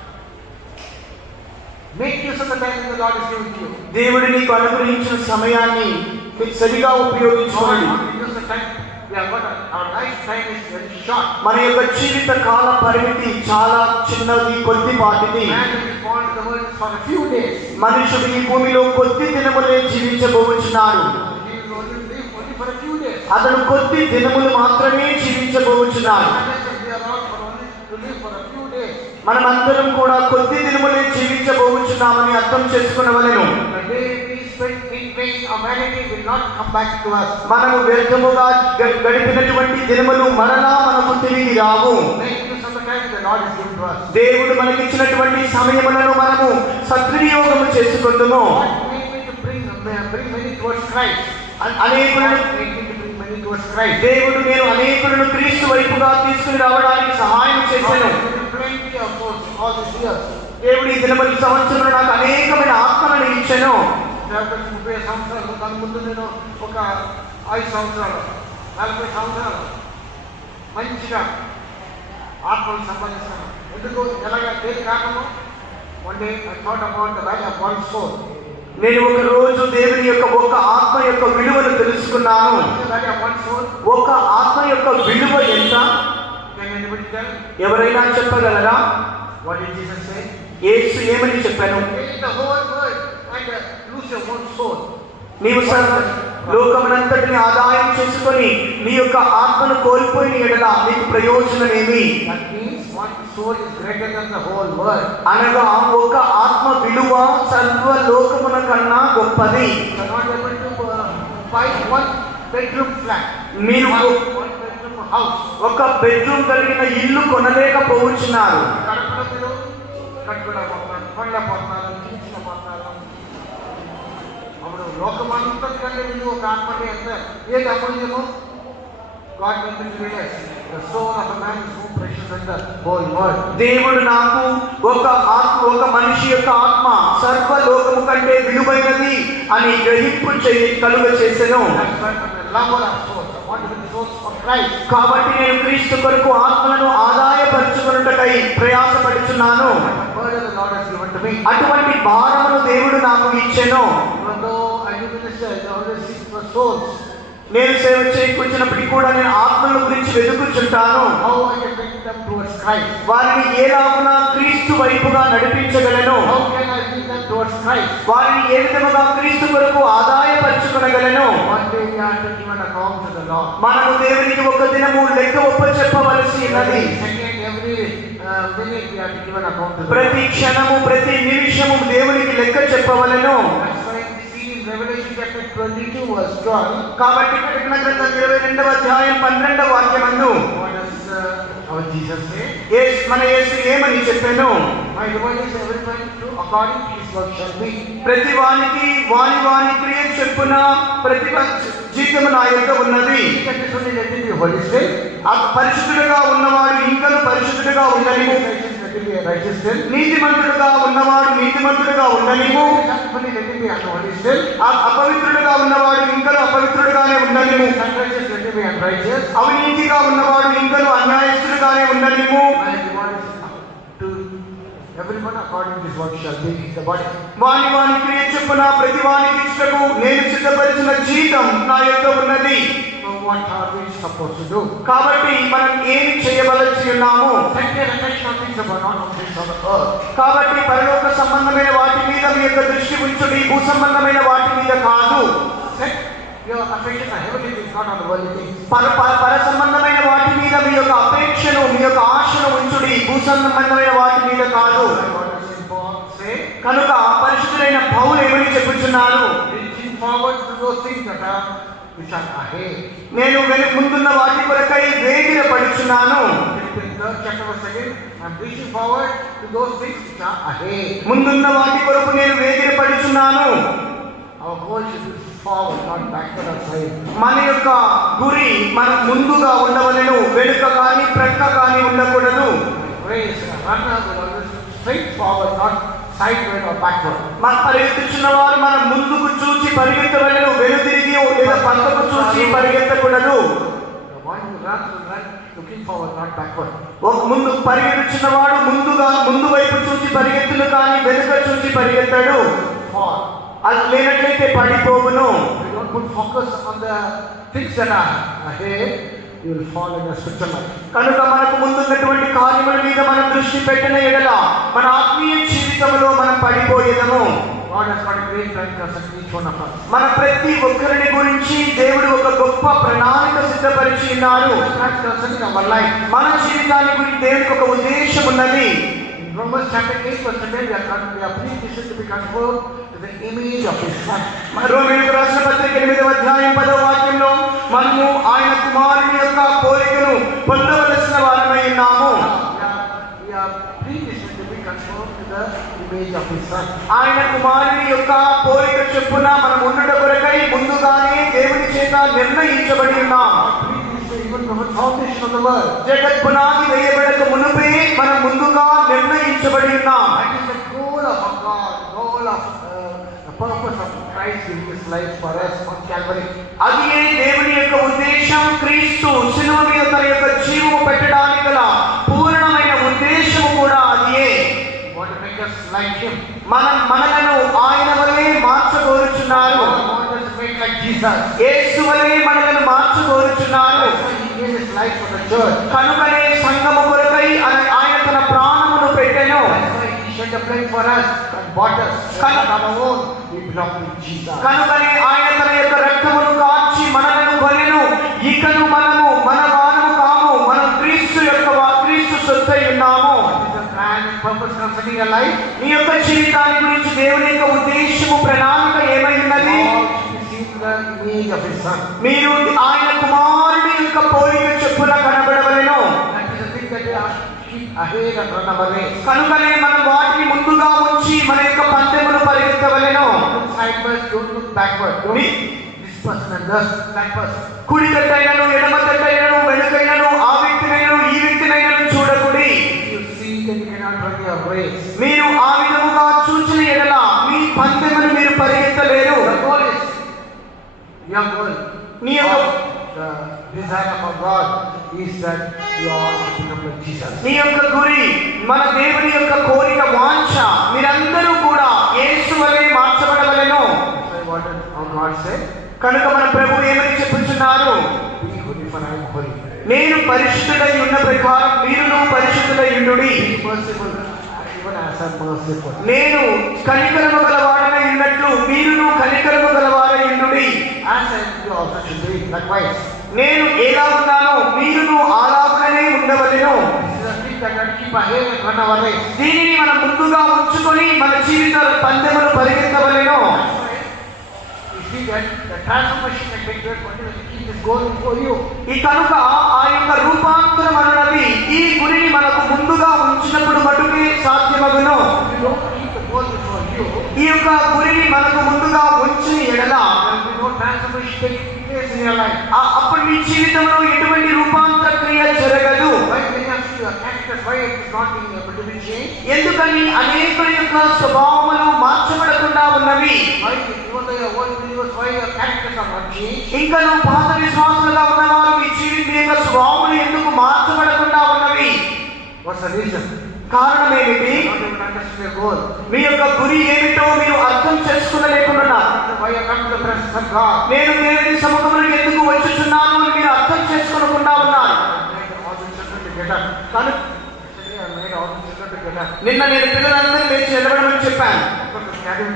Make use of the time the lord is giving you. దేవుడు నీకు అనుగ్రహించిన సమయాన్ని మీరు సరిగా ఉపయోగించుకోండి. మన యొక్క జీవిత కాల పరిమితి చాలా చిన్నది, కొద్దిపాటిది. మనుషుడు ఈ భూమిలో కొద్ది దినములే జీవించబోచున్నాడు. అతను కొద్ది దినములు మాత్రమే జీవించబోచున్నాడు. మనమందరం కూడా కొద్ది దినములే జీవించబోచున్నామని అర్థం చేసుకునవలెను. మనము వ్యర్థముగా గడిపినటువంటి దినములు మరలా మనకు తిరిగి రావు. దేవుడు మనకిచ్చినటువంటి సమయములను మనము సద్వినియోగము చేసుకుందాము. దేవుడు నేను అనేకులను క్రీస్తు వైపుగా తీసుకుని రావడానికి సహాయం చేశాను. దేవుడు ఈ దినముల సంవత్సరంలో నాకు అనేకమైన ఆత్మలను ఇచ్చాను. 30 సంవత్సరాలు దాని ముందు నేను ఒక 5 సంవత్సరాలు 40 సంవత్సరాలు మంచిగా ఆత్మను సంపాదిస్తాను. ఎందుకు ఎలాగా దేని కారణము? One day I thought about the value of one soul. నేను ఒక రోజు దేవుని యొక్క ఒక ఆత్మ యొక్క విలువను తెలుసుకున్నాను. ఒక ఆత్మ యొక్క విలువ ఎంత? ఎవరైనా చెప్పగలరా? What did Jesus say? యేసు ఏమని చెప్పాను? నీవు లోకమునంతటిని ఆదాయం చేసుకొని నీ యొక్క ఆత్మను కోల్పోయిన ఎడల నీకు ప్రయోజనమేమి? అనగా ఒక ఆత్మ విలువ సర్వ లోకమున కన్నా గొప్పది. మీరు ఒక బెడ్రూమ్ కలిగిన ఇల్లు కొనలేకపోతున్నారు. అప్పుడు లోకమంతటికంటే మీరు ఒక ఆత్మని ఎంత ఏది అమూల్యమో దేవుడు నాకు ఒక మనిషి యొక్క ఆత్మ సర్వలోకము కంటే విలువైనది అని గ్రహింపు కలుగ చేసెను. కాబట్టి నేను క్రీస్తు కొరకు ఆత్మలను ఆదాయపరచుకున్నటకై ప్రయాసపడుచున్నాను. అటువంటి భారమును దేవుడు నాకు ఇచ్చెను. నేను సేవ చేకూర్చినప్పటికీ కూడా నేను ఆత్మల గురించి వెతుకుచుంటాను. వారిని ఏలాగునా క్రీస్తు వైపుగా నడిపించగలను, వారిని ఏ విధముగా క్రీస్తు కొరకు ఆదాయపరచుకొనగలను. మనము దేవునికి ఒక దినము లెక్క ఒప్పచెప్పవలసి ఉన్నది. ప్రతి క్షణము ప్రతి నిమిషము దేవునికి లెక్క చెప్పవలను. కాబట్టి ప్రకటన గ్రంథం 22వ అధ్యాయం 12వ వాక్యమందు మన యేసు ఏమని చెప్పాను? ప్రతి వానికి వాని క్రియ చెప్పున ప్రతి జీతము నా యొక్క ఉన్నది. పరిశుద్ధుడుగా ఉన్నవాడు ఇంకను పరిశుద్ధుడుగా ఉండనిము, నీతిమంతుడుగా ఉన్నవాడు నీతిమంతుడుగా ఉండనిము, అపవిత్రుడుగా ఉన్నవాడు ఇంకను అపవిత్రుడుగానే ఉండనిము, అవినీతిగా ఉన్నవాడు ఇంకను అన్యాయస్తుడుగానే ఉండనిము. వాని క్రియ చొప్పున ప్రతి వానికి ఇష్టకు నేను సిద్ధపరిచిన జీతం నా యొక్క ఉన్నది. కాబట్టి మనం ఏమి చేయవలసి ఉన్నాము? కాబట్టి పరలోక సంబంధమైన వాటి మీద మీ యొక్క దృష్టి ఉంచుడి, భూ సంబంధమైన వాటి మీద కాదు. పర సంబంధమైన వాటి మీద మీ యొక్క అపేక్షను మీ యొక్క ఆశను ఉంచుడి, భూ సంబంధమైన వాటి మీద కాదు. కనుక పరిశుద్ధులైన పౌలు ఏమని చెప్పుచున్నారు? which are ahead. నేను ముందున్న వాటి కొరకై వేగిర పడుచున్నాను. In third chapter verse 2, I'm reaching forward to those things which are ahead. ముందున్న వాటి కొరకు నేను వేగిర పడుచున్నాను. Our goal should be forward, not backward or side. మన యొక్క గురి మనం ముందుగా ఉండవలెను, వెనుక కానీ ప్రక్క కానీ ఉండకూడదు. Race, a runner will always straight forward, not sideward or backward. మన పరిగెత్తుచున్న వారు మనం ముందుకు చూచి పరిగెత్తవలెను, వెనుదిరిగి లేదా పక్కకు చూచి పరిగెత్తకూడదు. The one who runs will run looking forward, not backward. ఒక ముందు పరిగెత్తుచున్న వాడు ముందు వైపు చూచి పరిగెత్తును కానీ వెనుక చూచి పరిగెత్తాడు. Fall. అది లేనట్లయితే పడిపోవును. If you don't put focus on the things that are ahead, you will fall in a spiritual life. కనుక మనకు ముందున్నటువంటి కార్యముల మీద మనం దృష్టి పెట్టిన ఎడల మన ఆత్మీయ జీవితంలో మనం పడిపోయేదము. God has got a great plan concerning each one of us. మన ప్రతి ఒక్కరిని గురించి దేవుడు ఒక గొప్ప ప్రణాళిక సిద్ధపరిచి ఉన్నారు. Plan concerning our life. మన జీవితాన్ని గురించి దేవునికి ఒక ఉద్దేశం ఉన్నది. In Romans chapter 8 verse 10, we are predestined to be conformed to the image of His Son. మన రోమీయులకు రాసిన పత్రిక 8వ అధ్యాయం 10వ వాక్యంలో మనము ఆయన కుమారుని యొక్క పోలికను పొందవలసిన వారమై ఉన్నాము. We are predestined to be conformed to the image of His Son. ఆయన కుమారుని యొక్క పోలిక చొప్పున మనం ఉండుట కొరకై ముందుగానే దేవుని చేత నిర్ణయించబడి ఉన్నాం. Even from the foundation of the world. జగత్ పునాది వేయబడక మునుపే మనం ముందుగా నిర్ణయించబడి ఉన్నాం. That is the goal of our God, goal of the purpose of Christ in His life for us on Calvary. అది దేవుని యొక్క ఉద్దేశం. క్రీస్తు శిలువ మీద తన యొక్క జీవము పెట్టడానికి గల పూర్ణమైన ఉద్దేశము కూడా అదియే. Want to make us like Him. మనలను ఆయన వలె మార్చగోరుచున్నారు. Want us to make like Jesus. యేసు వలె మనలను మార్చగోరుచున్నారు. He gave His life for the church. కనుకనే సంఘము కొరకై ఆయన తన ప్రాణమును పెట్టెను. That's why He shed the blood for us and bought us. Not our own. We belong to Jesus. కనుకనే ఆయన తన యొక్క రక్తమును కార్చి మనలను కొనెను. ఇకను మనము మన వారము కాము, మనం క్రీస్తు సొత్తై ఉన్నాము. Plan and purpose concerning your life. నీ యొక్క జీవితాన్ని గురించి దేవుని యొక్క ఉద్దేశము ప్రణాళిక ఏమై ఉన్నది? The image of His Son. మీరు ఆయన కుమారుని యొక్క పోలిక చొప్పున కనబడవలెను. That is the thing that we are keep ahead and run our race. కనుకనే మనం వాటిని ముందుగా ఉంచి మన యొక్క పందెమును పరిగెత్తవలెను. Look sideways, don't look backward. Don't this person and that person. కుడి తట్టైనను ఎడమ తట్టైనను వెనుకైనను ఆ వ్యక్తినైనను ఈ వ్యక్తినైనను చూడకుడి. If you see, then you cannot run your race. మీరు ఆ విధముగా చూచిన ఎడల మీ పందెమును మీరు పరిగెత్తలేరు. The goal is your goal. నీ యొక్క The desire of our God is that you all become like Jesus. నీ యొక్క గురి, మన దేవుని యొక్క కోరిక, వాంఛ మీరందరూ కూడా యేసు వలె మార్చబడవలెను. So what did our God say? కనుక మన ప్రభువు ఏమని చెప్పుచున్నారు? Be holy for I am holy. నేను పరిశుద్ధుడై ఉన్న ప్రకారం మీరును పరిశుద్ధులై ఉండుడి. Be merciful even as I am merciful. నేను కనికరము గలవాడనై ఉన్నట్లు మీరును కనికరము గలవారై ఉండుడి. As I am, you also should be likewise. నేను ఎలా ఉన్నానో మీరును అలాగనే ఉండవలెను. This is a thing that can keep ahead and run our race. దీనిని మనం ముందుగా ఉంచుకొని మన జీవిత పందెమును పరిగెత్తవలెను. You see that the transformation can take place continuously. Keep this goal before you. ఈ కనుక ఆ యొక్క రూపాంతరం అన్నది ఈ గురిని మనకు ముందుగా ఉంచినప్పుడు మటుకే సాధ్యమగును. If you don't keep the goal before you, ఈ యొక్క గురిని మనకు ముందుగా ఉంచిన ఎడల there will be no transformation taking place in your life. అప్పుడు మీ జీవితంలో ఎటువంటి రూపాంతర క్రియ జరగదు. Why many of you are characters, why it is not being able to be changed? ఎందుకని అనేకుల యొక్క స్వభావములు మార్చబడకుండా ఉన్నవి. Why, even though you are old believers, why your characters are not changed? ఇంకా నువ్వు పాత విశ్వాసులుగా ఉన్నవారు మీ జీవితం యొక్క స్వభావములు ఎందుకు మార్చబడకుండా ఉన్నవి? What's the reason? కారణం ఏమిటి? You don't even understand your goal. మీ యొక్క గురి ఏమిటో మీరు అర్థం చేసుకునలేకుండా Why you come to the presence of God? నేను దేవుని సముఖంలోకి ఎందుకు వచ్చుచున్నాను అని మీరు అర్థం చేసుకోకుండా ఉన్నారు. All the children to get up. కనుక Yesterday I made all the children to get up. నిన్న నేను పిల్లలందరూ లేచి నిలబడమని చెప్పాను.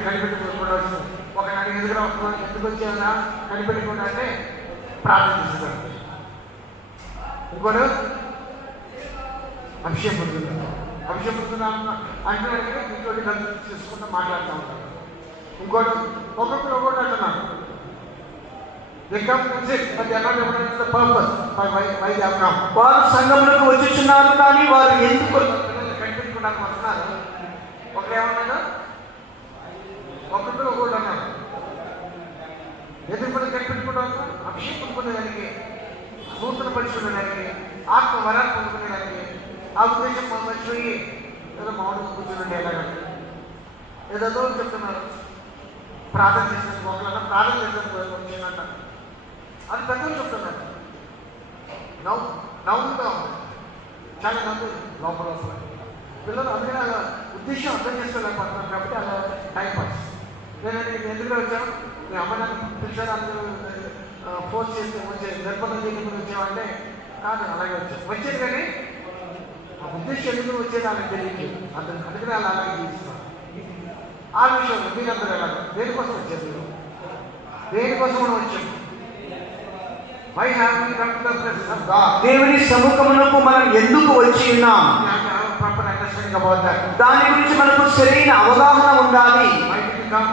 కనిపెట్టుకోకుండా ఒక నాడు ఎదుగురా వస్తున్నాను, ఎందుకు వచ్చావునా కనిపెట్టుకుంటా అంటే ప్రార్థన చేసేదాన్ని. ఇంకోటి అభిషేకం పొందుతున్నాను అంటే ఇంకోటి కలిసి చేసుకుంటూ మాట్లాడుతూ ఉంటాను. ఇంకోటి ఒక్కొక్కరు ఒక్కొక్కటి అంటున్నాను. They come and sit, but they are not able to know the purpose why they have come. వారు సంఘములకు వచ్చుచున్నారు కానీ వారు ఎందుకు పిల్లలు కనిపించుకోవడానికి వస్తున్నారు. ఒకరు ఏమన్నాడు, ఒకరు ఒకటి అన్నారు. ఎందుకు మనం కనిపించుకోవడానికి? అభిషేకం పొందుకునేదానికి, నూతన పరుచుకునేదానికి, ఆత్మ వరాలు పొందుకునేదానికి. ఆ ఉద్దేశం మనం మర్చిపోయి ఏదో మామూలుగా కూర్చుని ఎలాగ ఏదో చెప్తున్నారు. ప్రార్థన చేసిన ఒకళ్ళ ప్రార్థన చేసిన వచ్చిందంట, అది పెద్దలు చెప్తున్నారు. నవ్వుతా ఉంది, చాలా నవ్వు లోపల పిల్లలు. అందుకని అలా ఉద్దేశం అర్థం చేసుకోలేకపోతున్నారు కాబట్టి అలా టైం పాస్. నేను ఎందుకు వచ్చాను, మీ అమ్మ నాకు పిలిచాను, అందరూ ఫోర్స్ చేసి వచ్చే నిర్బంధం చేయకుండా వచ్చామంటే కాదు, అలాగే వచ్చాను. వచ్చేది కానీ ఆ ఉద్దేశం ఎందుకు వచ్చేది వాళ్ళకి తెలియదు. అందుకని అలా అలాగే తీసుకున్నాను. ఆ విషయంలో మీరందరూ వెళ్ళాలి. దేనికోసం వచ్చేది, దేనికోసం మనం వచ్చాము? Why have we come to the presence of God? దేవుని సముఖమునకు మనం ఎందుకు వచ్చి ఉన్నాం? We have to have a proper understanding about that. దాని గురించి మనకు సరైన అవగాహన ఉండాలి. Why did we come?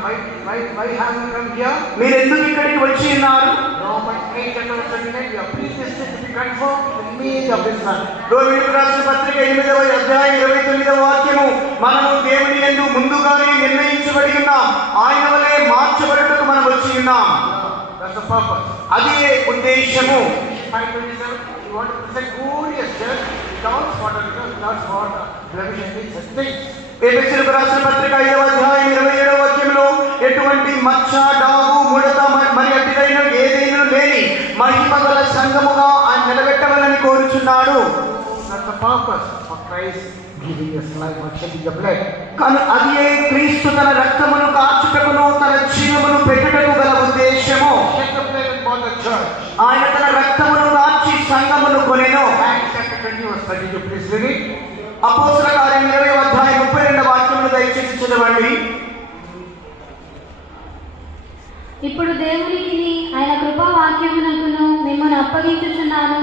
Why have we come here? మీరు ఎందుకు ఇక్కడికి వచ్చి ఉన్నారు? Romans 8:39, we are predestined to be conformed to the image of His Son. రోమీయులకు రాసిన పత్రిక 8వ అధ్యాయం 29వ వాక్యము, మనము దేవుని యందు ముందుగానే నిర్ణయించబడి ఉన్నాం, ఆయన వలె మార్చబడుటకు మనం వచ్చి ఉన్నాం. That's the purpose. అదే ఉద్దేశము. 5:27, we want to present glorious church without spot or without blemish and such things. ఎఫెసీయులకు రాసిన పత్రిక 5వ అధ్యాయం 27వ వాక్యంలో ఎటువంటి మచ్చ, డాగు, ముడత మరి అటుదైన ఏదైనా లేని మహిమ గల సంఘముగా ఆయన నిలబెట్టవాలని కోరుచున్నాడు. That's the purpose of Christ giving His life and shedding the blood. కానీ అది క్రీస్తు తన రక్తమును కార్చుటకును తన జీవమును పెట్టుటకు గల ఉద్దేశము. Shed the blood and bought the church. ఆయన తన రక్తమును కార్చి సంఘమును కొనెను. Acts chapter 20:32, please read it. అపోస్తల కార్యం 20వ అధ్యాయం 32వ వాక్యమును దయచేసి చదవండి. ఇప్పుడు దేవునికి ఆయన కృపా వాక్యమునకును మిమ్మల్ని అప్పగించుచున్నాను.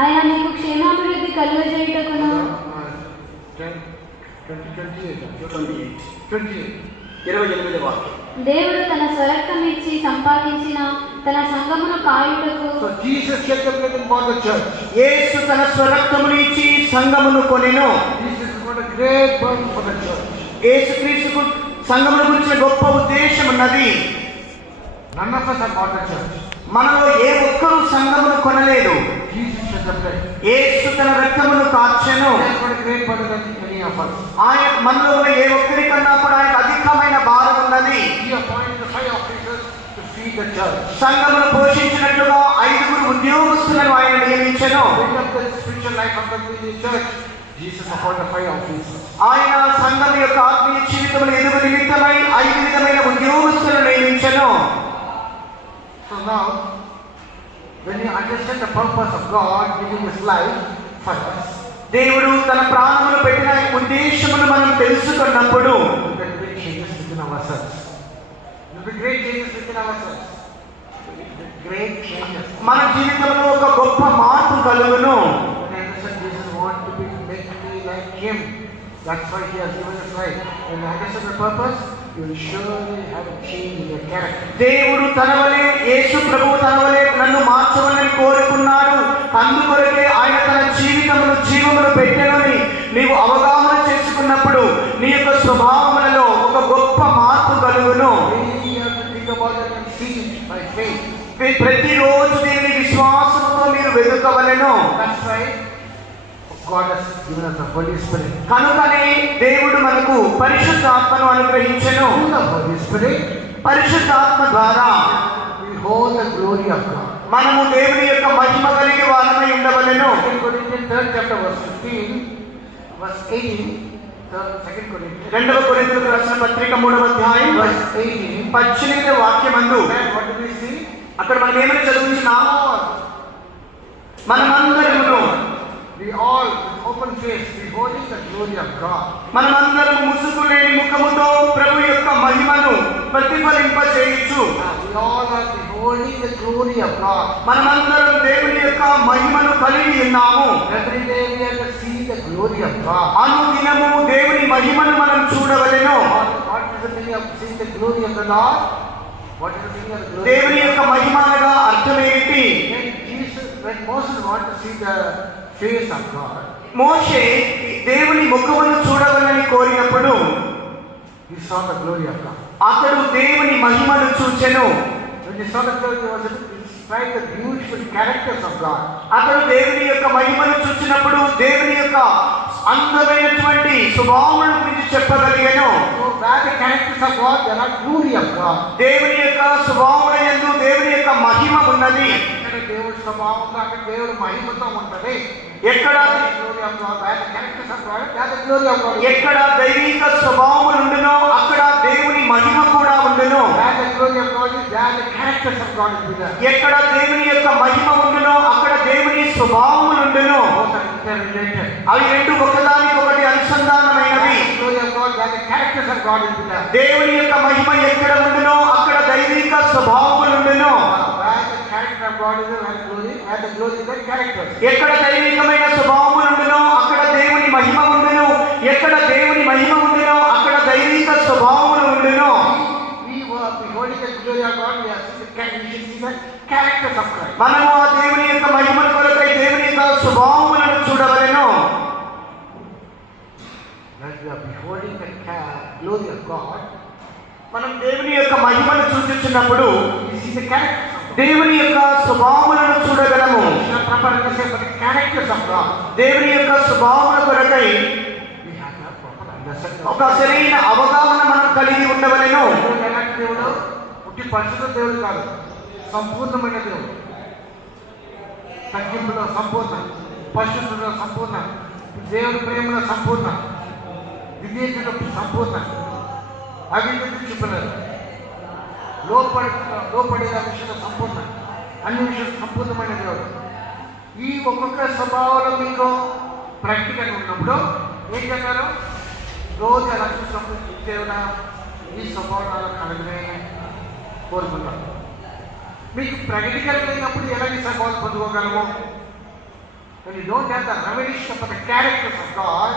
ఆయన మీకు క్షేమాభివృద్ధి కలుగజేయుటకును 28వ వాక్యం. దేవుడు తన స్వరక్తమిచ్చి సంపాదించిన తన సంఘమును కాయుటకు. So Jesus shed the blood and bought the church. యేసు తన స్వరక్తమును ఇచ్చి సంఘమును కొనెను. Jesus has got a great burden for the church. యేసుక్రీస్తుకు సంఘమును గురించిన గొప్ప ఉద్దేశం ఉన్నది. None of us have bought the church. మనలో ఏ ఒక్కరూ సంఘమును కొనలేదు. Jesus shed the blood. యేసు తన రక్తమును కార్చెను. He has got a great burden than any of us. ఆయన మనలో ఉన్న ఏ ఒక్కరికన్నా కూడా ఆయనకు అధికమైన భారం ఉన్నది. He appointed the 5 officers to feed the church. సంఘమును పోషించినట్లుగా 5 ఉద్యోగస్తులను ఆయన నియమించెను. Bring up the spiritual life of the church. Jesus appointed 5 officers. ఆయన సంఘం యొక్క ఆత్మీయ జీవితమును ఎదుగు నిమిత్తమై 5 విధమైన ఉద్యోగస్తులను నియమించెను. So now, when you understand the purpose of God giving His life for us, దేవుడు తన ప్రాణమును పెట్టిన ఉద్దేశమును మనం తెలుసుకున్నప్పుడు there will be changes within ourselves. There will be great changes within ourselves. Great changes. మన జీవితంలో ఒక గొప్ప మార్పు కలుగును. When I understand Jesus wants to make me like Him, that's why He has given His life. When I understand the purpose, you will surely have a change in your character. దేవుడు తన వలె, యేసు ప్రభువు తన వలె నన్ను మార్చవాలని కోరుకున్నాడు. అందుకొరకే ఆయన తన జీవమును పెట్టెనని నీవు అవగాహన చేసుకున్నప్పుడు నీ యొక్క స్వభావములలో ఒక గొప్ప మార్పు కలుగును. We have to think about it and see it by faith. ప్రతిరోజు దీనిని విశ్వాసంతో మీరు వెతుకవలెను. That's why God has given us the Holy Spirit. కనుకనే దేవుడు మనకు పరిశుద్ధాత్మను అనుగ్రహించెను. Through the Holy Spirit, పరిశుద్ధాత్మ ద్వారా we hold the glory of God. మనము దేవుని యొక్క మహిమ కలిగి వారమై ఉండవలెను. 2 Corinthians 3rd chapter verse 15, verse 18. 2 Corinthians 2వ కొరింథీయులకు రాసిన పత్రిక 3వ అధ్యాయం verse 18. 18వ వాక్యమందు And what do we see? అక్కడ మనం ఏమని చదువుతున్నాము? మనమందరమును We all with open face beholding the glory of God. మనమందరం ముసుగు లేని ముఖముతో ప్రభు యొక్క మహిమను ప్రతిఫలింపచేయచ్చు. We all are beholding the glory of God. మనమందరం దేవుని యొక్క మహిమను కలిగి ఉన్నాము. Every day we have to see the glory of God. అనుదినము దేవుని మహిమను మనం చూడవలెను. What is the meaning of seeing the glory of the Lord? What is the meaning of the glory? దేవుని యొక్క మహిమ అనగా అర్థం ఏమిటి? When Moses wanted to see the face of God, మోషే దేవుని ముఖమును చూడవలని కోరినప్పుడు he saw the glory of God. అతడు దేవుని మహిమను చూచెను. When he saw the glory, he was able to describe the beautiful characters of God. అతడు దేవుని యొక్క మహిమను చూచినప్పుడు దేవుని యొక్క అందమైనటువంటి స్వభావముల గురించి చెప్పగలిగాను. So where the characters of God, there are glory of God. దేవుని యొక్క స్వభావముల యందు దేవుని యొక్క మహిమ ఉన్నది. ఇక్కడ దేవుడి స్వభావంలో అక్కడ దేవుడి మహిమతో ఉంటది. ఎక్కడ glory of God, where the characters of God, there the glory of God. ఎక్కడ దైవిక స్వభావములు ఉండునో అక్కడ దేవుని మహిమ కూడా ఉండును. Where the glory of God is, there the characters of God is there. ఎక్కడ దేవుని యొక్క మహిమ ఉండునో అక్కడ దేవుని స్వభావములు ఉండును. Both are interrelated. అవి రెండు ఒకదానికొకటి అనుసంధానమైనవి. Where the glory of God, where the characters of God is there. దేవుని యొక్క మహిమ ఎక్కడ ఉండునో అక్కడ దైవిక స్వభావములు ఉండును. Where the character of God is there, where the glory is there, characters. ఎక్కడ దైవికమైన స్వభావములు ఉండునో అక్కడ దేవుని మహిమ ఉండును. ఎక్కడ దేవుని మహిమ ఉండునో అక్కడ దైవిక స్వభావములు ఉండును. We were beholding the glory of God, we are seeing the characters of Christ. మనము ఆ దేవుని యొక్క మహిమ కొరకై దేవుని యొక్క స్వభావములను చూడవలెను. When we are beholding the glory of God, మనం దేవుని యొక్క మహిమను చూచుచున్నప్పుడు we see the characters of God. దేవుని యొక్క స్వభావములను చూడగలము. Proper understanding of the characters of God. దేవుని యొక్క స్వభావముల కొరకై We have a proper understanding. ఒక సరైన అవగాహన మనం కలిగి ఉండవలెను. దేవుడు ఎలాంటి దేవుడు? పుట్టి పరిశుద్ధ దేవుడు కాదు, సంపూర్ణమైన దేవుడు. తగ్గింపులో సంపూర్ణ, పరిశుద్ధులో సంపూర్ణ, దేవుడి ప్రేమలో సంపూర్ణ, విధేయతలో సంపూర్ణ, అవినీతి చూపలేదు, లోపడే విషయంలో సంపూర్ణ, అన్ని విషయాలు సంపూర్ణమైన దేవుడు. ఈ ఒక్కొక్క స్వభావంలో మీకు ప్రాక్టికల్ ఉన్నప్పుడు ఏం చెప్పారు? రోజు అలా చూసినప్పుడు దేవుడా ఈ స్వభావాలు కలగనే కోరుకుంటాం. మీకు ప్రాక్టికల్ లేనప్పుడు ఎలా ఈ స్వభావాలు పొందుకోగలము? When you don't have the revelation of the characters of God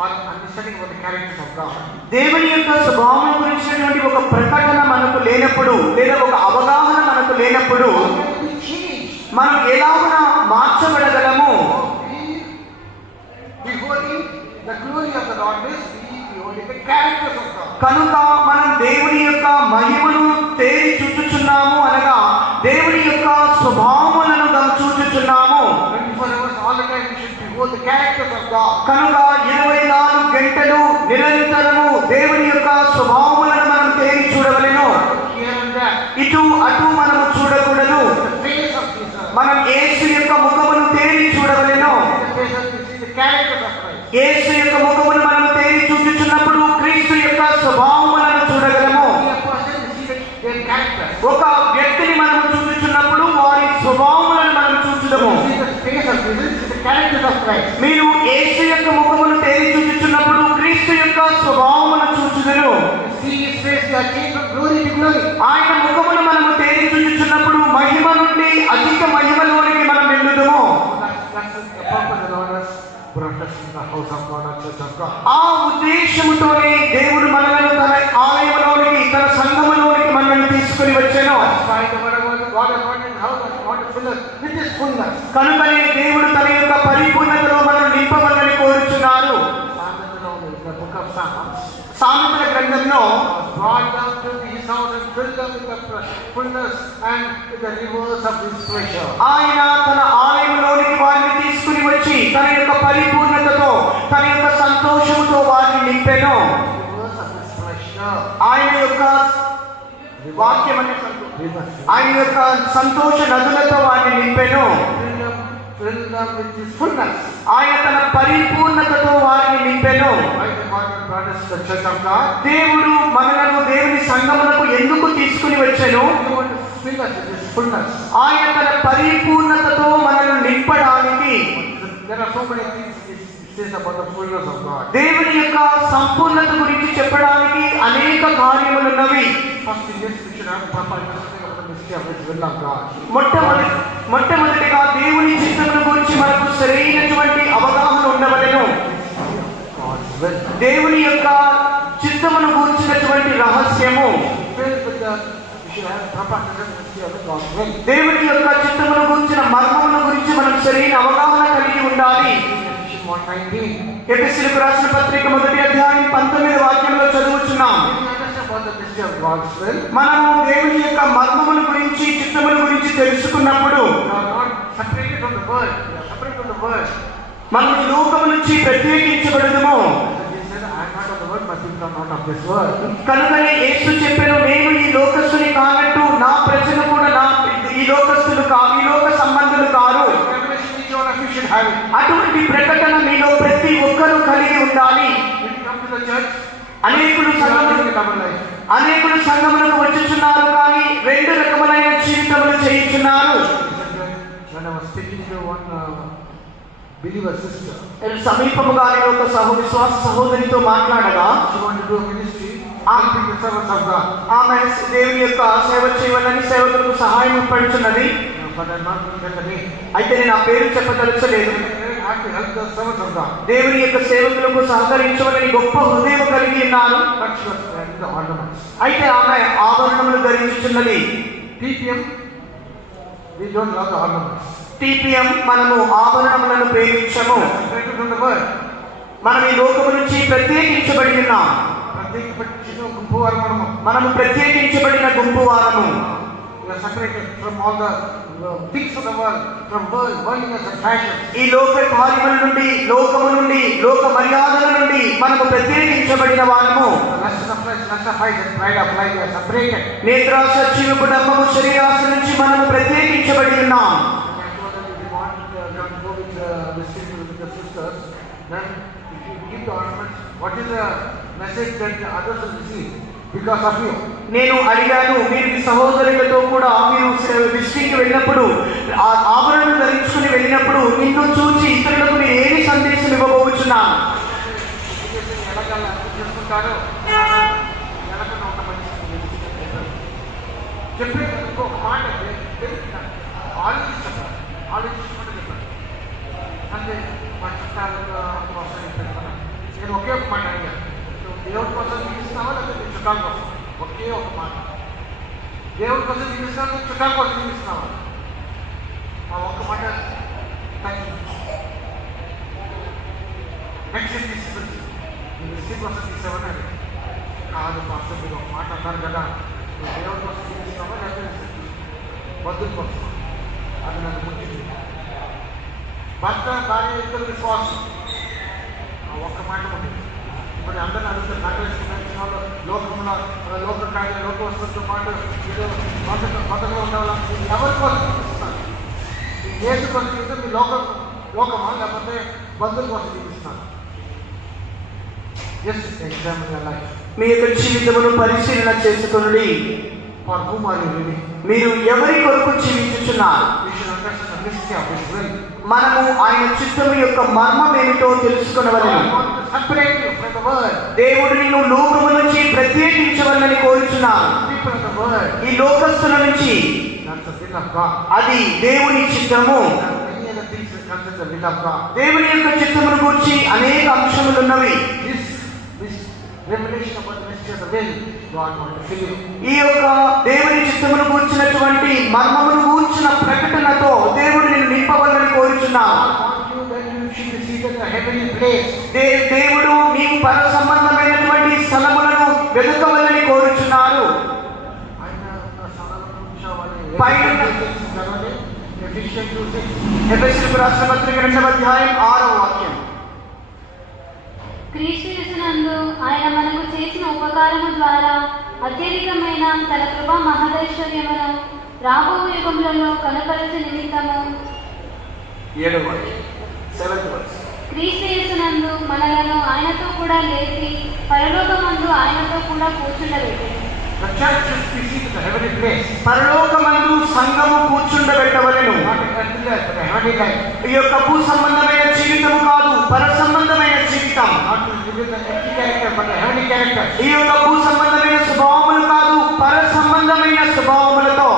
or understanding of the characters of God, దేవుని యొక్క స్వభావం గురించినటువంటి ఒక ప్రకటన మనకు లేనప్పుడు లేదా ఒక అవగాహన మనకు లేనప్పుడు how can we change? మనం ఎలాగున మార్చబడగలము? Beholding the glory of the Lord means beholding the characters of God. కనుక మనం దేవుని యొక్క మహిమను తేరి చూచుచున్నాము అనగా దేవుని యొక్క స్వభావములను చూచుచున్నాము. 24 hours all the time we should behold the characters of God. కనుక 24 గంటలు నిరంతరము దేవుని యొక్క స్వభావములను మనం తేరి చూడవలెను. Here and there, ఇటు అటు మనము చూడకూడదు. the face of Jesus, మనం యేసు యొక్క ముఖమును తేరి చూడవలెను. the face of Jesus, the characters of Christ. యేసు యొక్క ముఖమును మనం తేరి చూచుచున్నప్పుడు క్రీస్తు యొక్క స్వభావములను చూడగలము. See a person, we see their characters. ఒక వ్యక్తిని మనం చూచుచున్నప్పుడు వారి స్వభావములను మనం చూచుదము. See the face of Jesus, the characters of Christ. మీరు యేసు యొక్క ముఖమును తేరి చూచుచున్నప్పుడు క్రీస్తు యొక్క స్వభావమును చూచుదురు. See his face, we are changed from glory to glory. ఆయన ముఖమును మనము తేరి చూచుచున్నప్పుడు మహిమ నుండి అధిక మహిమలోనికి మనం వెళ్ళుదము. That's the purpose of the Lord has brought us in the house of God, or church of God. ఆ ఉద్దేశముతోనే దేవుడు మనలను తన ఆలయములోనికి తన సంఘములోనికి మనల్ని తీసుకుని వచ్చెను. That's why the word of God has brought in the house, want to fill us with his fullness. కనుకనే దేవుడు తన యొక్క పరిపూర్ణతలో మనల్ని నింపవలని కోరుచున్నారు. The book of Psalms సామెతల గ్రంథంలో was brought down to his house and filled up with the fullness and with the rivers of his pleasure. ఆయన తన ఆలయంలోనికి వారిని తీసుకుని వచ్చి తన యొక్క పరిపూర్ణతతో తన యొక్క సంతోషముతో వారిని నింపెను. Rivers of his pleasure. ఆయన యొక్క వాక్యం అనే Rivers. ఆయన యొక్క సంతోష నదులతో వారిని నింపెను. Filled them with his fullness. ఆయన తన పరిపూర్ణతతో వారిని నింపెను. Why the God has brought us to the church of God? దేవుడు మనలను దేవుని సంఘమునకు ఎందుకు తీసుకుని వచ్చెను? He wants to fill us with his fullness. ఆయన తన పరిపూర్ణతతో మనల్ని నింపడానికి. There are so many things it says about the fullness of God. దేవుని యొక్క సంపూర్ణత గురించి చెప్పడానికి అనేక కార్యములున్నవి. First thing is we should have proper understanding of the mystery of his will of God. మొట్టమొదటిగా దేవుని చిత్తమును గురించి మనకు సరైనటువంటి అవగాహన ఉండవలెను. God's will. దేవుని యొక్క చిత్తమును గురించినటువంటి రహస్యము Filled with the You should have proper understanding of God's will. దేవుని యొక్క చిత్తమును గురించిన మర్మముల గురించి మనం సరైన అవగాహన కలిగి ఉండాలి. Ephesians 1:19. ఎఫెసీయులకు రాసిన పత్రిక 1వ అధ్యాయం 19వ వాక్యంలో చదువుచున్నాం. When you understand about the mystery of God's will, మనము దేవుని యొక్క మర్మముల గురించి చిత్తముల గురించి తెలుసుకున్నప్పుడు you are not separated from the world. You are separated from the world. మనం ఈ లోకము నుంచి ప్రత్యేకించబడదుము. He said, I am not of the world, but you are not of this world. కనుకనే యేసు చెప్పాను, నేను ఈ లోకస్తుని కానట్టు నా ప్రజలు కూడా ఈ లోకస్తులు కాదు, ఈ లోక సంబంధులు car. Revelation, each one of you should have it. అటువంటి ప్రకటన మీలో ప్రతి ఒక్కరూ కలిగి ఉండాలి. When you come to the church, అనేకులు you are సంఘములకు living a double life. అనేకులు సంఘములకు వచ్చుచున్నారు, కానీ రెండు రకములైన జీవితములు చేయుచున్నారు. When I was speaking to one believer sister, సమీపముగానే ఒక విశ్వాస సహోదరితో మాట్లాడగా she wanted to do a ministry, helping the servants of God. ఆమె దేవుని యొక్క సేవ చేయవాలని సేవకులకు సహాయం పడుతున్నది. But I am not going to get the name. అయితే నేను ఆ పేరు చెప్పదలచలేదు. I have to help the servants of God. దేవుని యొక్క సేవకులకు సహకరించవాలని గొప్ప హృదయం కలిగి ఉన్నారు. But she was wearing the ornaments. అయితే ఆమె ఆభరణములు ధరించుచున్నది. TPM, we don't love the ornaments. TPM, మనము ఆభరణములను ప్రేమించము. Separated from the world. మనం ఈ లోకము నుంచి ప్రత్యేకించబడి ఉన్నాం. ప్రత్యేకించిన గుంపు వారు మనము. మనము ప్రత్యేకించబడిన గుంపు వారము. We are separated from all the things of the world, from worldliness and fashion. ఈ లోక కార్యముల నుండి, లోకము నుండి, లోక మర్యాదల నుండి మనము ప్రత్యేకించబడిన వారము. Lust of flesh, lust of eyes, and pride of life, we are separated. నేత్రాశ, జీవపు డమ్మము, శరీరాశ నుంచి మనము ప్రత్యేకించబడి ఉన్నాం. And I told them, if you want to go with with the sisters, then if you give the ornaments, what is the message that the others will receive because of you? నేను అడిగాను, మీరు ఈ సహోదరులతో కూడా మీరు విజిటింగ్కి వెళ్ళినప్పుడు ఆ ఆభరణలు ధరించుకుని వెళ్ళినప్పుడు నిన్ను చూసి ఇతరులకు మీరు ఏమి సందేశం ఇవ్వబోచున్నాను? ఎలాగ చేసుకుంటారో ఎలాగ ఒక మనిషి చెప్పే ఇంకొక మాట ఆలోచించాలి, ఆలోచించుకుంటే చెప్పాలి. అంటే మా చుట్టాల కోసం చెప్పాను. నేను ఒకే ఒక మాట అడిగాను, దేవుడి కోసం జీవిస్తావా లేకపోతే చుట్టాల కోసం? ఒకే ఒక మాట, దేవుడి కోసం జీవిస్తావా చుట్టాల కోసం జీవిస్తావా? ఆ ఒక్క మాట నెక్స్ట్ తీసుకొచ్చి రిసీవ్ కోసం తీసావని కాదు పాస్టర్, మీరు ఒక మాట అన్నారు కదా, నువ్వు దేవుడి కోసం జీవిస్తావా లేకపోతే బద్దుల కోసం? అది నాకు ముఖ్యం. భర్త భార్య ఇద్దరు విశ్వాసం, ఆ ఒక్క మాట ఉంది. ఇప్పుడు అందరిని అడుగుతారు, నగరేసుకున్న లోకంలో లోక కార్య లోక వస్తువులతో పాటు మీరు మొదలుగా ఉండాలి. ఎవరి కోసం జీవిస్తున్నారు? ఏసు కోసం జీవితం మీ లోకమా లేకపోతే బంధువుల కోసం జీవిస్తున్నారు? జస్ట్ ఎగ్జాంపుల్ అలా మీ యొక్క జీవితమును పరిశీలన చేసుకొనుడి. For whom are you living? మీరు ఎవరి కొరకు జీవించుచున్నారు? You should understand the mystery of his will. మనము ఆయన చిత్తము యొక్క మర్మం ఏమిటో తెలుసుకొనవలెను. Separate you from the world. దేవుడు నిన్ను లోకము నుంచి ప్రత్యేకించవలెనని కోరుచున్నాడు. పీపుల్ ఆఫ్ ద వరల్డ్, ఈ లోకస్తుల నుంచి. That's the will of God. అది దేవుని చిత్తము. Many other things comes in the will of God. దేవుని యొక్క చిత్తమును గురించి అనేక అంశములు ఉన్నవి. This revelation about the mystery of the will, God wants to fill you. ఈ యొక్క దేవుని చిత్తమును గూర్చినటువంటి మర్మమును గూర్చిన ప్రకటనతో దేవుడు నిన్ను నింపవలని కోరుచున్నాడు. God wants you that you should be seated in a heavenly place. దేవుడు నీకు పర సంబంధమైనటువంటి స్థలములను వెతుకవలని కోరుచున్నాడు. ఆయన స్థలాలను ఉంచాలని పైన ఎఫిషియెంట్ యూజింగ్ ఎఫెసీయులకు రాసిన పత్రిక 2వ అధ్యాయం 6వ వాక్యం. క్రీస్తు యేసునందు ఆయన మనకు చేసిన ఉపకారము ద్వారా అత్యధికమైన తన కృపా మహదైశ్వర్యమును రాబో యుగములలో కనపరచు నిమిత్తము 7వ వాక్యం 7th verse. క్రీస్తు యేసునందు మనలను ఆయనతో కూడా లేపి పరలోకమందు ఆయనతో కూడా కూర్చుండబెట్టెను. the church is seated in a heavenly place. పరలోకమందు సంఘము కూర్చుండబెట్టవలెను. Not a earthly life, but a heavenly life. ఈ యొక్క భూ సంబంధమైన జీవితము కాదు, పర సంబంధమైన జీవితం. Not to live with an earthly character, but a heavenly character. ఈ యొక్క భూ సంబంధమైన స్వభావములు కాదు, పర సంబంధమైన స్వభావములతో.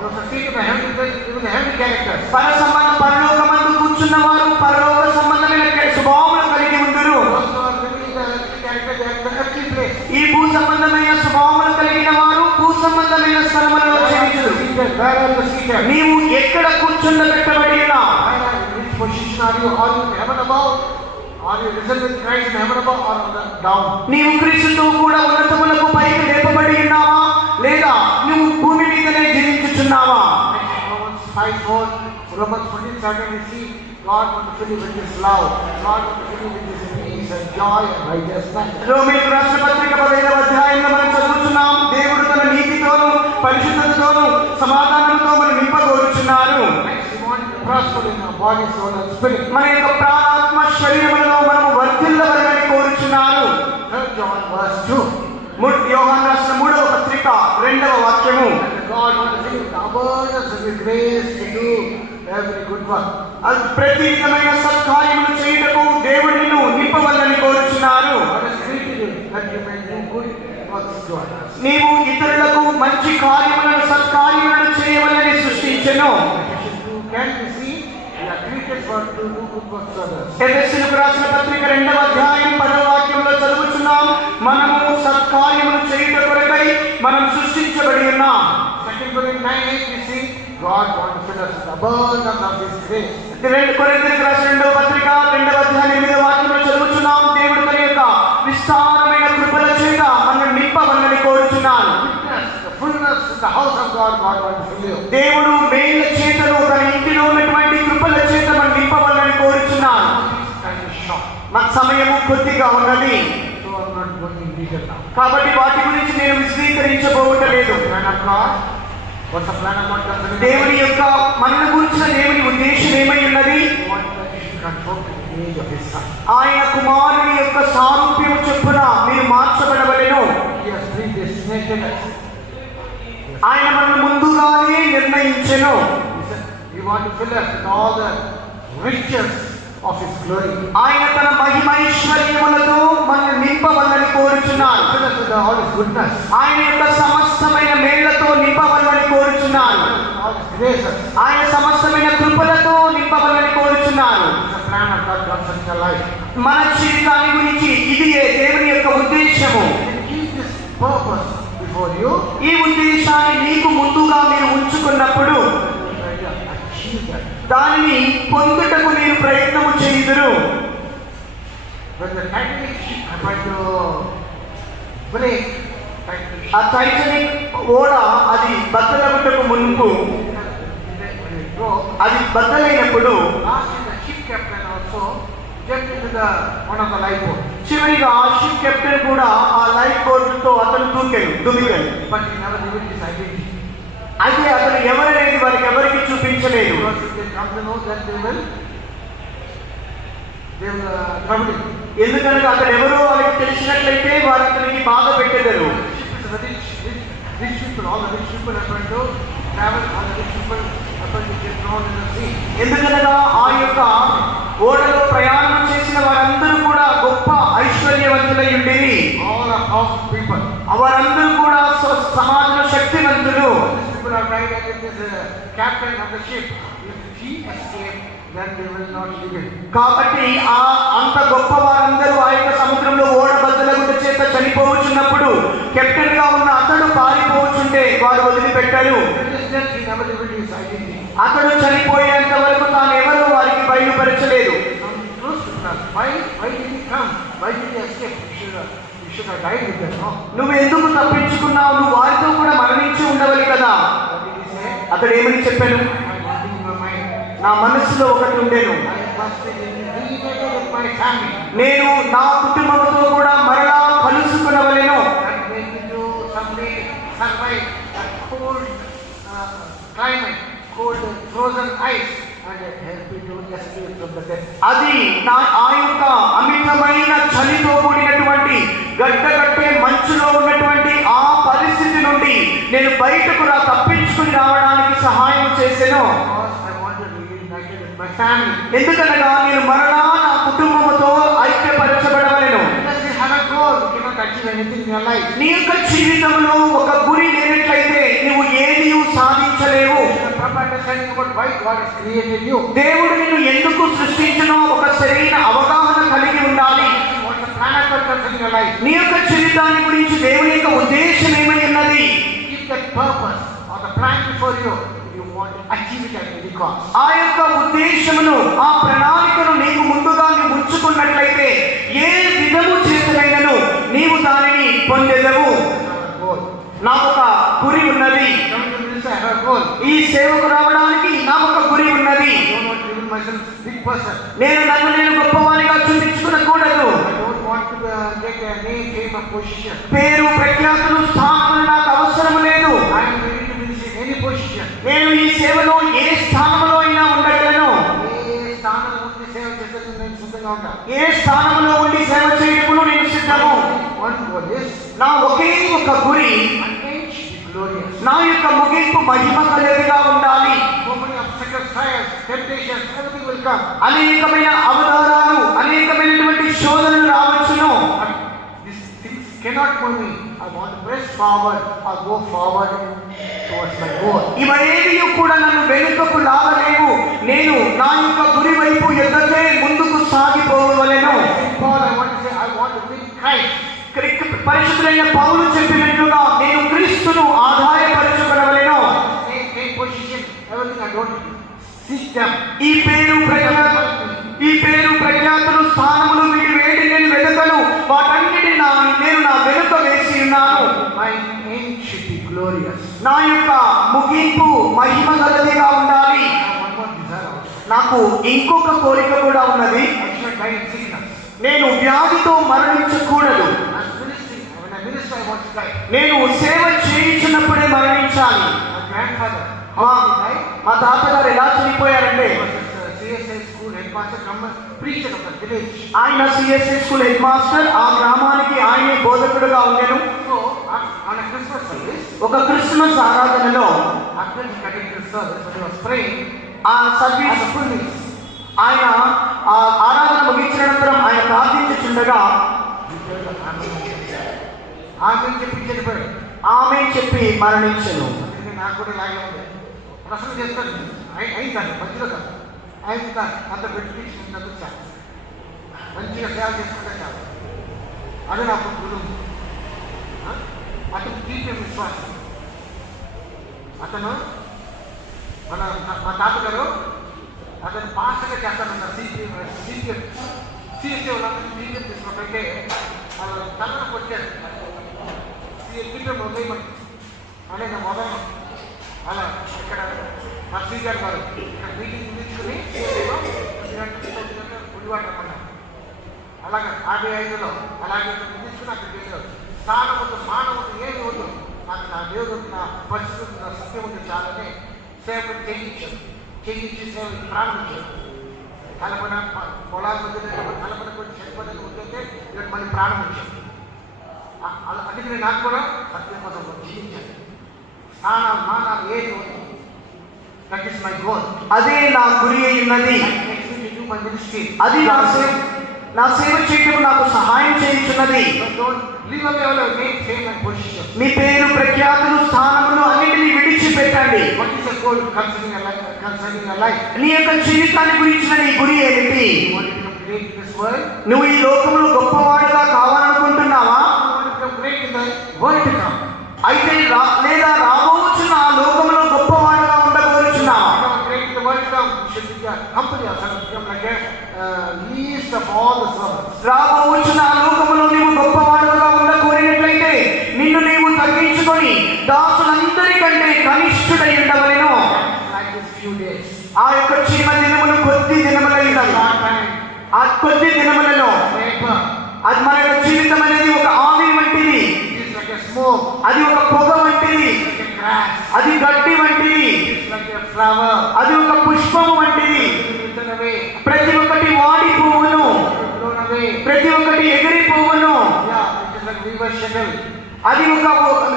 Those are seated in a heavenly place, with a heavenly character. పరలోకమందు కూర్చున్నవారు పరలోక సంబంధమైన స్వభావములు కలిగి ఉందురు. Those who are living in the earthly character, they are in the earthly place. ఈ భూ సంబంధమైన స్వభావములు కలిగిన వారు భూ సంబంధమైన స్థలములలో చేయించుదు. Where are you seated? నీవు ఎక్కడ కూర్చుండబెట్టబడి ఉన్నావు? In which position are you? Are you in heaven above? Are you risen with Christ in heaven above or on the down? నీవు క్రీస్తుతో కూడా ఉన్నతములకు పైకి లేపబడి ఉన్నావా, లేదా నువ్వు భూమి మీదనే జీవించుచున్నావా? Romans 5:4, Romans 14:7, we see God want to fill you with His love. God want to fill you with His peace and joy and righteousness. రోమీయులకు రాసిన పత్రిక 15వ అధ్యాయంలో మనం చదువుతున్నాం, దేవుడు తన నీతితోను పరిశుద్ధతతోను సమాధానంతో మనం నింపగోరుచున్నారు. He wants to prosper in our body, soul and spirit. మన యొక్క ప్రాణాత్మ శరీరములలో మనము వర్ధిల్లవలెనని కోరుచున్నారు. 3 John verse 2. యోహాను రాసిన 3వ పత్రిక 2వ వాక్యము. And God wants to fill you with abundance of His grace to do every good work. అది ప్రతి విధమైన సత్కార్యములు చేయుటకు దేవుడు నిన్ను నింపవలెనని కోరుచున్నారు. God has created you that you may do good works to others. నీవు ఇతరులకు మంచి కార్యములను సత్కార్యములను చేయవలెనని సృష్టించెను. Can we see we are created for to do good works to others. ఎఫెసీయులకు రాసిన పత్రిక 2వ అధ్యాయం 10వ వాక్యంలో చదువుతున్నాం, మనము సత్కార్యములు చేయుట కొరకై మనం సృష్టించబడి ఉన్నాం. 2 Corinthians 9:8 we see God wants to fill us with abundance of His grace. కొరింథీయులకు రాసిన 2వ పత్రిక 2వ అధ్యాయం 8వ వాక్యంలో చదువుతున్నాం, దేవుడు తన యొక్క విస్తారమైన కృపల చేత మనల్ని నింపవలెనని కోరుచున్నాను. The fullness in the house of God, God wants to fill you. దేవుడు మేళ్ల చేతను తన ఇంటిలో ఉన్నటువంటి కృపల చేత మనం నింపవలెనని కోరుచున్నాను. Time is short, మన సమయము కొద్దిగా ఉన్నది, so I'm not going in detail now. కాబట్టి వాటి గురించి నేను విశదీకరించబోవట్లేదు. Plan of God. What's the plan of God concerning దేవుని యొక్క మనను గురించిన దేవుని ఉద్దేశం ఏమై ఉన్నది? He wants that you should conform to the image of His Son. ఆయన కుమారుని యొక్క సారూప్యము చొప్పున మీరు మార్చబడవలెను. He has predestinated us. ఆయన మనల్ని ముందుగానే నిర్ణయించెను. He said, we want to fill us with all the riches of His glory. ఆయన తన మహిమైశ్వర్యములతో మనల్ని నింపవలెనని కోరుచున్నాను. Fill us with all His goodness, ఆయన యొక్క సమస్తమైన మేళ్లతో నింపవలెనని కోరుచున్నాను. all His graces. ఆయన సమస్తమైన కృపలతో నింపవలెనని కోరుచున్నాను. It's the plan of God concerning your life. మన జీవితాన్ని గురించి ఇది దేవుని యొక్క ఉద్దేశము. And keep this purpose before you. ఈ ఉద్దేశాన్ని నీకు ముందుగా మీరు ఉంచుకున్నప్పుడు You try to achieve that. దానిని పొందుటకు మీరు ప్రయత్నము చేయుదురు. When the Titanic ship happened to break, ఆ టైటానిక్ ఓడ అది బద్దలగుటకు మునుపు when it broke, అది బద్దలైనప్పుడు lastly the ship captain also jumped into the one of the lifeboat. చివరిగా ఆ షిప్ కెప్టెన్ కూడా ఆ లైఫ్ బోర్డుతో అతను దుమికాడు. But he never revealed his identity. అయితే అతను ఎవరనేది వారికి ఎవరికి చూపించలేదు. Because if they come to know that they will trouble him. ఎందుకనగా అతను ఎవరో వాళ్ళకి తెలిసినట్లయితే వారు అతనికి బాధ పెట్టెదరు. Ship is a rich people. All the rich people happen to travel. All the rich people happen to get thrown in the sea. ఎందుకనగా ఆ యొక్క ఓడలో ప్రయాణం చేసిన వారందరూ కూడా గొప్ప ఐశ్వర్యవంతులై ఉండిరి. All are powerful people. వారందరూ కూడా సమాజంలో శక్తివంతులు. These people are died, and if this captain of the ship, if he escaped, then they will not leave him. కాబట్టి ఆ అంత గొప్ప వారందరూ ఆ యొక్క సముద్రంలో ఓడ బద్దలగుట చేత చనిపోవచ్చున్నప్పుడు కెప్టెన్ గా ఉన్న అతడు పారిపోవచ్చుంటే వారు వదిలిపెట్టారు. In this death, he never revealed his identity. అతడు చనిపోయేంత వరకు తాను ఎవరు వారికి బయలుపరచలేదు. Why did he come? Why did he escape? You should have died with them, no? నువ్వు ఎందుకు తప్పించుకున్నావు? నువ్వు వారితో కూడా మరణించి ఉండవాలి కదా. What did he say? అతడు ఏమని చెప్పాను? I was thinking in my mind, నా మనసులో ఒకటి ఉండేను, I must be reunited with my family. నేను నా కుటుంబంతో కూడా మరలా కలుసుకునవలెను. That make me to someday survive that cold climate, cold frozen ice, and help me to escape from the death. అది ఆ యొక్క అమితమైన చలితో కూడినటువంటి గడ్డగట్టే మంచులో ఉన్నటువంటి ఆ పరిస్థితి నుండి నేను బయటకు తప్పించుకుని రావడానికి సహాయం చేసెను. Because I wanted to be reunited with my family. ఎందుకనగా నేను మరలా నా కుటుంబముతో ఐక్యపరచబడవలెను. Because you have a goal, you cannot achieve anything in your life. నీ యొక్క జీవితంలో ఒక గురి లేనట్లయితే నువ్వు ఏది సాధించలేవు. You have proper understanding about why God has created you. దేవుడు నిన్ను ఎందుకు సృష్టించినో ఒక సరైన అవగాహన కలిగి ఉండాలి. What's the plan of God concerning your life? నీ యొక్క జీవితాన్ని గురించి దేవుని యొక్క ఉద్దేశం ఏమై ఉన్నది? Keep that purpose or the plan before you, you want to achieve it at any cost. ఆ యొక్క ఉద్దేశమును, ఆ ప్రణాళికను నీకు ముందుగా నీవు ఉంచుకున్నట్లయితే ఏ విధము చేతనైనను నీవు దానిని పొందెదవు. Goal. నాకు ఒక గురి ఉన్నది. Coming to ministry, I have a goal. ఈ సేవకు రావడానికి నాకు ఒక గురి ఉన్నది. I don't want to live myself big person. నేను నన్ను నేను గొప్పవానిగా చూపించుకునకూడదు. I don't want to get a name, fame, or position. పేరు, ప్రఖ్యాతులు, స్థానములు నాకు అవసరం లేదు. I am ready to ministry in any position. నేను ఈ సేవలో ఏ స్థానంలో అయినా ఉండగలను. ఏ స్థానం ఉండి సేవ చేసేందుకు నేను సిద్ధంగా ఉంటాను. ఏ స్థానంలో ఉండి సేవ చేయటమును నేను సిద్ధము. One goal is నా ఒకే ఒక గురి, an end should be glorious. నా యొక్క ముగింపు మహిమ కలిగిగా ఉండాలి. So many obstacles, trials, temptations, everything will come. అనేకమైన అవతారాలు, అనేకమైనటువంటి శోధనలు రావచ్చును. But these things cannot move me. I want to press forward or go forward towards my goal. ఇవేవి కూడా నన్ను వెనుకకు లాగలేవు. నేను నా యొక్క గురి వైపు ఎదుటే ముందుకు సాగిపోవలెను. Paul, I want to say, I want to win Christ. పరిశుద్ధులైన పౌలు చెప్పినట్లుగా నేను క్రీస్తును ఆదాయపరచుకొనవలెను. Same position, everything I don't seek them. ఈ పేరు ప్రఖ్యాతులు, స్థానములు, వీటి వేడి నేను వెనుకను, వాటన్నిటిని నేను నా వెనుక వేసి ఉన్నాను. My end should be glorious. నా యొక్క ముగింపు మహిమ గలదిగా ఉండాలి. I have one more desire also. నాకు ఇంకొక కోరిక కూడా ఉన్నది. I should die in sickness. నేను వ్యాధితో మరణించకూడదు. I'm ministering. When I minister, I want to die. నేను సేవ చేయించినప్పుడే మరణించాలి. My grandfather, మా how did he die? మా తాతగారు ఎలా చనిపోయారంటే, He was a CSI school headmaster, come preacher of the village. ఆయన సిఎస్ఐ స్కూల్ హెడ్ మాస్టర్. ఆ గ్రామానికి ఆయనే బోధకుడుగా ఉండెను. So, on a Christmas service, ఒక క్రిస్మస్ ఆరాధనలో after he conducted the service, when he was praying, ఆ at service the full meals, ఆయన ఆ ఆరాధన ముగించిన అనంతరం ఆయన ప్రార్థించుచుండగా ఆమె చెప్పి చనిపోయాడు. ఆమె చెప్పి మరణించెను. అందుకని నాకు కూడా ఇలాగే ఉంది. ప్రశ్న చేస్తాను, అయిందండి మధ్యలో కాదు, అయింది కాదు, అంత బెనిఫిట్ చదువుతా, మంచిగా సేవ చేసుకుంటే చాలు. అది నాకు గురువు. అతను తీర్చే విశ్వాసం. అతను మా తాతగారు అతను పాస్టర్గా చేస్తానన్నారు. సిఎస్ఏ వాళ్ళందరినీ సీఎం తీసుకుంటే వాళ్ళు తనకు వచ్చారు. సీఎం ఉదయం అనే నా మొదలు అలా ఇక్కడ మా శ్రీగారు గారు ఇక్కడ మీటింగ్ తీసుకుని గుడివాడ రమ్మన్నారు. అలాగే 55లో అలాగే తీసుకుని అక్కడ చేశారు. స్థానం వద్దు, మానవ వద్దు, ఏమి వద్దు, నాకు నా దేవుడు నా పరిస్థితి నా సత్యం ఉంది చాలని సేవ చేయించి సేవ ప్రారంభించారు. కలపన పొలాల మధ్య కలపన కొంచెం చనిపోయిన ఉంటే ఇక్కడ మళ్ళీ ప్రారంభించారు. అందుకని నాకు కూడా సత్యం కోసం జీవించాను. స్థానాలు మానాలు ఏది వద్దు. That is my goal. అదే నా గురి అయి ఉన్నది. My ministry. అది నా సేవ చేయటం నాకు సహాయం చేయించున్నది. మీ పేరు, ప్రఖ్యాతులు, స్థానములు అన్నిటినీ విడిచిపెట్టండి. నీ యొక్క జీవితాన్ని గురించిన నీ గురి ఏమిటి? నువ్వు ఈ లోకంలో గొప్పవాడుగా కావాలనుకుంటున్నావా? అయితే లేదా రాబోచున్న ఆ లోకంలో గొప్పవాడుగా ఉండబోచున్నావా? రాబోచున్న ఆ లోకంలో నీవు గొప్పవాడుగా ఉండకోరినట్లయితే నిన్ను నీవు తగ్గించుకొని దాసులందరికంటే కనిష్ఠుడై ఉండవలెను. ఆ యొక్క చీమ దినములు కొద్ది దినములైనవి. ఆ కొద్ది దినములలో అది మన యొక్క జీవితం అనేది ఒక ఆవిరి వంటిది. అది ఒక పొగ వంటిది. అది గడ్డి వంటిది. అది ఒక పుష్పము వంటిది. ప్రతి ఒక్కటి వాడి పువ్వును, ప్రతి ఒక్కటి ఎగిరి పువ్వును. అది ఒక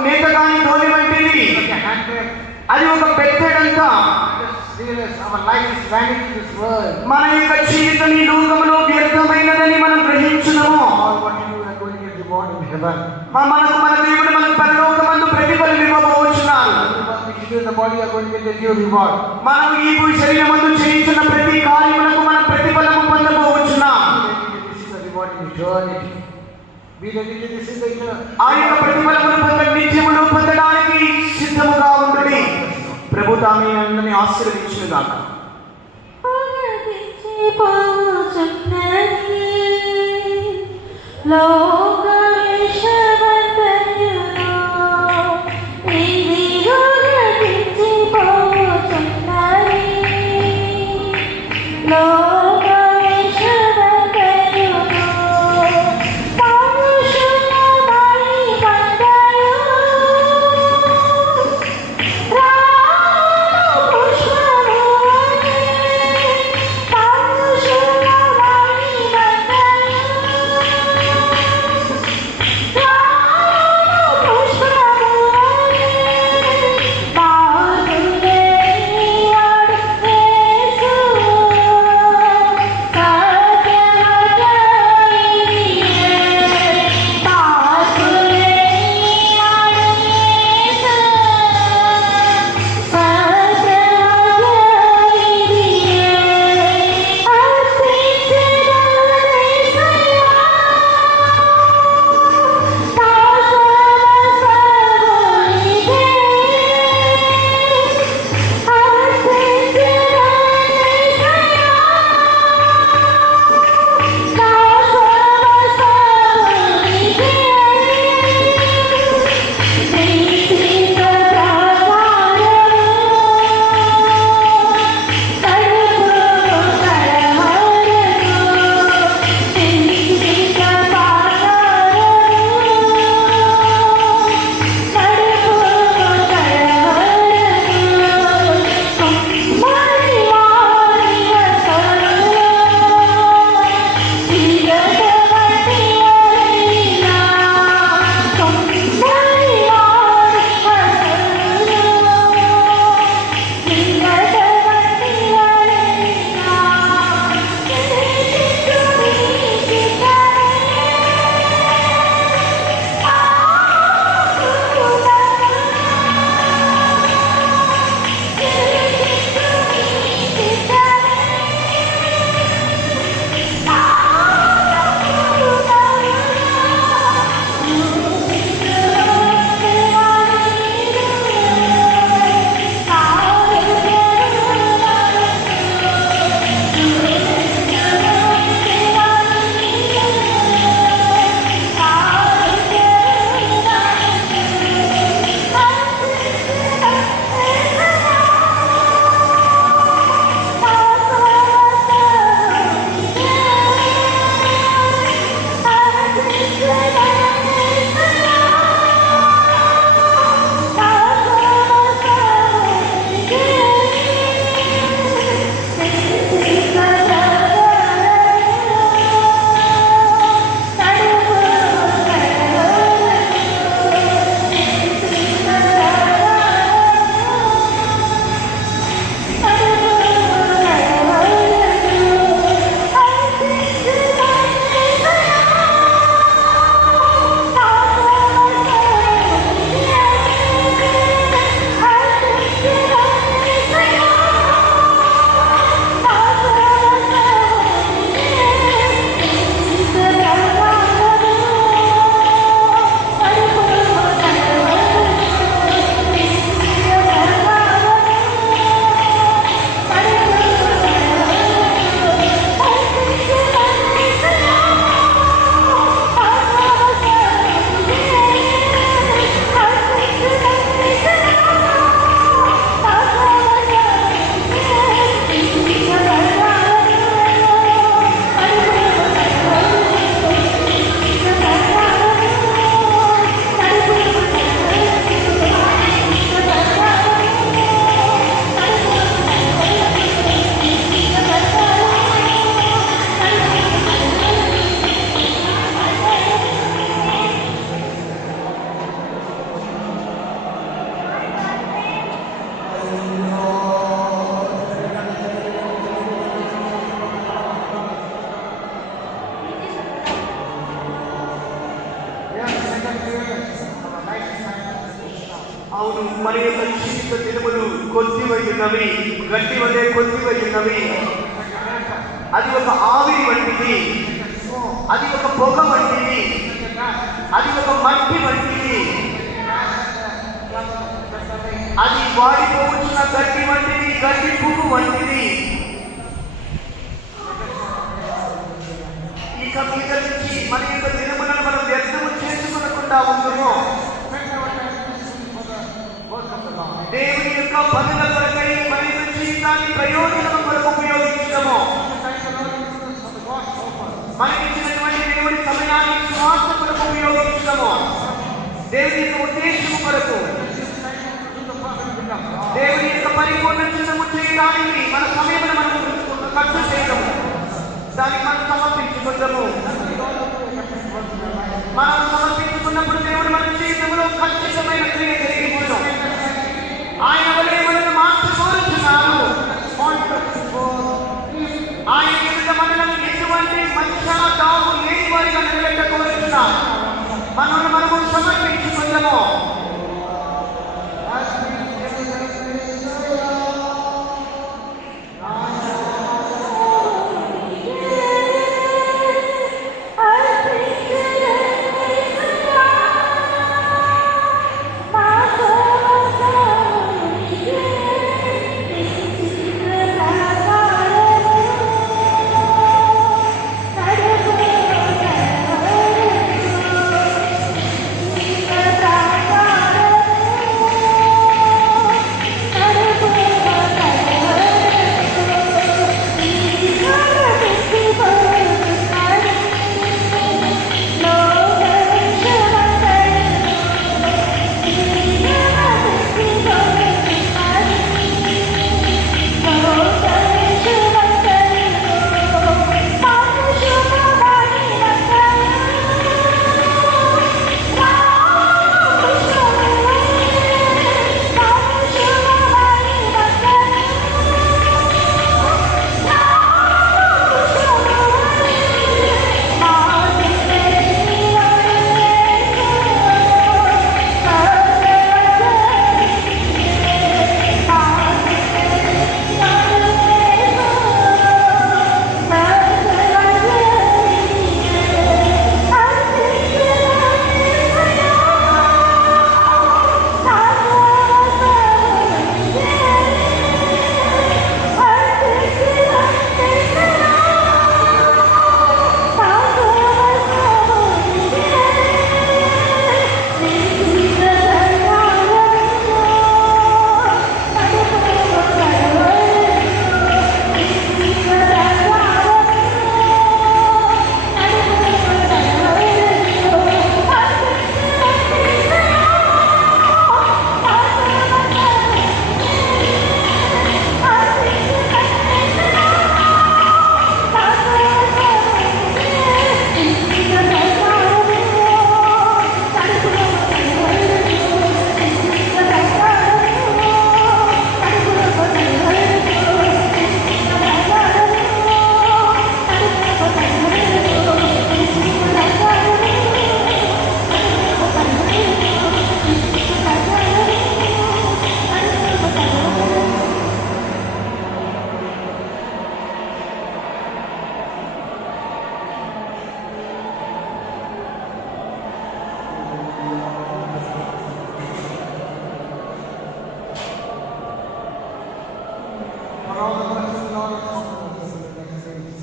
నేతగాని ధోని వంటిది. అది ఒక పెద్దడంతా. మన యొక్క జీవితం ఈ లోకములో వ్యర్థమైనదని మనం గ్రహించున్నాము. మనకు మన దేవుడు మన పరలోకమందు ప్రతిఫలం ఇవ్వబోచున్నారు. మనం ఈ శరీరమందు చేయించిన ప్రతి కార్యములకు మనం ప్రతిఫలము పొందబోచున్నాం. వీటన్నిటి నిశ్చితంగా ఆ యొక్క ప్రతిఫలమును నిత్యమును పొందడానికి సిద్ధముగా ఉండుడి. ప్రభు తామే అందరినీ ఆశీర్వదించుగాక. అవును, మరి యొక్క జీవిత దినములు కొద్దివై ఉన్నవి, గట్టి వలె కొద్దివై ఉన్నవి. అది ఒక ఆవిరి వంటిది, అది ఒక పొగ వంటిది. అది ఒక మట్టి వంటిది, అది వాడిపోవచ్చున్న గడ్డి వంటిది, గడ్డి పువ్వు వంటిది. ఇక మీద నుంచి మన యొక్క దినములను మనం వ్యర్థము చేసుకునకుండా ఉందము. దేవుని యొక్క పనుల కొరకై మన యొక్క జీవితాన్ని ప్రయోజనం కొరకు ఉపయోగించడము, మనకిచ్చినటువంటి దేవుడి సమయాన్ని స్వార్థ కొరకు ఉపయోగించడము, దేవుని యొక్క ఉద్దేశం కొరకు, దేవుని యొక్క పరిపూర్ణ చిత్తము చేయడానికి మన సమయం మనం ఖర్చు చేయడము, దానికి మనం సమర్పించుకుందాము. మనం సమర్పించుకున్నప్పుడు దేవుడు మన జీవితంలో ఖచ్చితమైన క్రియ జరిగించు. ఆయన వలె మనల్ని మార్చుకోరుచున్నాను. ఆయన ఎదుట మనల్ని ఎటువంటి మధ్య తాము లేని వారిగా నిలబెట్టకోరుచున్నాం. మనము సమర్పించుకుందాము.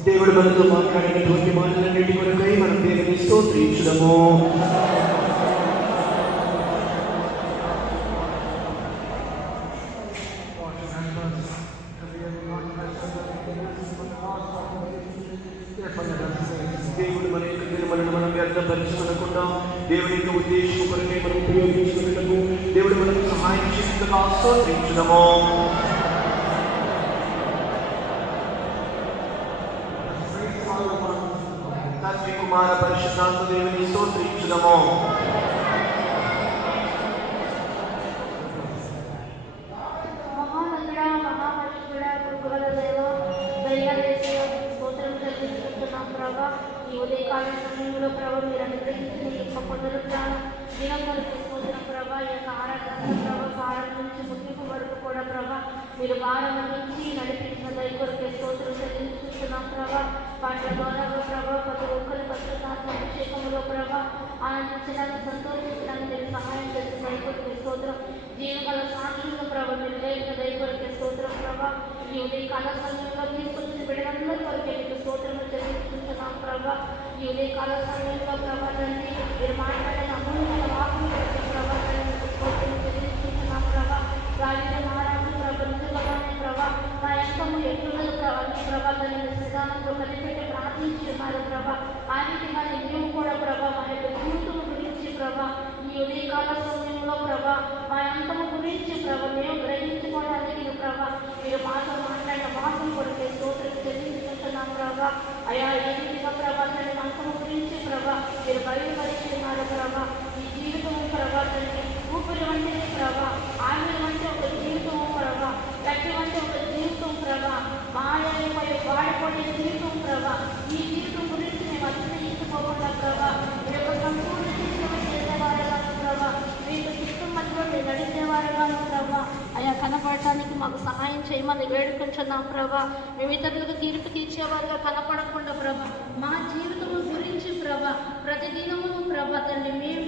దేవుడు మనతో మాట్లాడినటువంటి మాటలన్నిటి కొరకై మనం దేవుని స్తోత్రించుదాము. దేవుడు మన యొక్క దినములను మనం వ్యర్థపరచుకొనకుండా దేవుని యొక్క ఉద్దేశం కొరకై మనం ఉపయోగించుకున్నట్టు దేవుడు మనకు సహాయం చేస్తున్నగా స్తోత్రించుదాము. తండ్రి కుమార పరిశుద్ధాత్మ దేవుని స్తోత్రించుదాము. మహానందుడా, మహాపరిశుద్ధుడా, కృపగల దేవ, దయచేసి స్తోత్రం చెల్లిస్తున్నాం ప్రభా. ఈ ఉదయకాల సమయంలో ప్రభా మీరు అనుగ్రహించిన ఈ యొక్క పునరుద్ధాన దినం వరకు స్తోత్రం ప్రభా. ఈ యొక్క ఆరాధన ప్రభా భారం నుంచి ముగింపు వరకు కూడా ప్రభా మీరు భారం నుంచి నడిపించిన దయ కొరకు స్తోత్రం చెల్లిస్తున్నాం ప్రభా. పాటల ద్వారా ప్రభావ ప్రతి ఒక్కరి పరిశుద్ధాత్మ అభిషేకంలో ప్రభావ ఆనందించడానికి సంతోషించడానికి మీరు సహాయం చేసి దయకొరికి స్తోత్రం. జీవగల సాక్షులను ప్రభావ మీరు లేక దయకొరికి స్తోత్రం ప్రభావ. ఈ ఉదయకాల సమయంలో తీసుకొచ్చిన బిడ్డలందరి కొరకే మీకు స్తోత్రం చెల్లించుకుంటున్నాం ప్రభావ. ఈ ఉదయకాల సమయంలో ప్రభావ తండ్రి మీరు మాట్లాడిన అమూల్యమైన వాకులు కొరకే ప్రభావ మీకు స్తోత్రం చెల్లించుకుంటున్నాం ప్రభావ. రాజు మహారాజు ప్రభుత్వగానే ప్రభావ నా ఎంతము ఎట్లున్నది ప్రభావ తన విధానంలో కలిపెట్టి ప్రార్థించి ఉన్నారు ప్రభావ. ఆ రీతిగా మేము కూడా ప్రభావ మా యొక్క జీవితం గురించి ప్రభావ ఈ ఉదయకాల సమయంలో ప్రభావ మా అంతము గురించి ప్రభావ మేము గ్రహించుకోవడానికి ప్రభావ మీరు మాతో మాట్లాడిన మాటలు కొరకే స్తోత్రం చెల్లించుకుంటున్నాం ప్రభావ. అయా ఏ రీతిగా ప్రభావ తన అంతము గురించి ప్రభావ మీరు బయలుపరిస్తున్నారు ప్రభావ. ఈ జీవితము ప్రభావ తనకి ఊపిరి వంటిది ప్రభావ, ఆవిరి వంటి ఒక జీవితం ప్రభావ, గట్టి వంటి ఒక జీవితం ప్రభావ, మాయపై వాడిపోయే జీవితం ప్రభావ. ఈ జీవితం గురించి మేము అతిశయించుకోకుండా ప్రభావ మీ యొక్క సంపూర్ణ జీవితం చేసేవారుగాను ప్రభావ, మీకు చిత్తం మధ్యలో మీరు నడిచేవారుగాను ప్రభావ. అయా కనపడటానికి మాకు సహాయం చేయమని వేడుకుంటున్నాం ప్రభావ. మేము ఇతరులకు తీర్పు తీర్చేవారుగా కనపడకుండా ప్రభావ మా జీవితం గురించి ప్రభావ ప్రతిదినము ప్రభావ తండ్రి మేము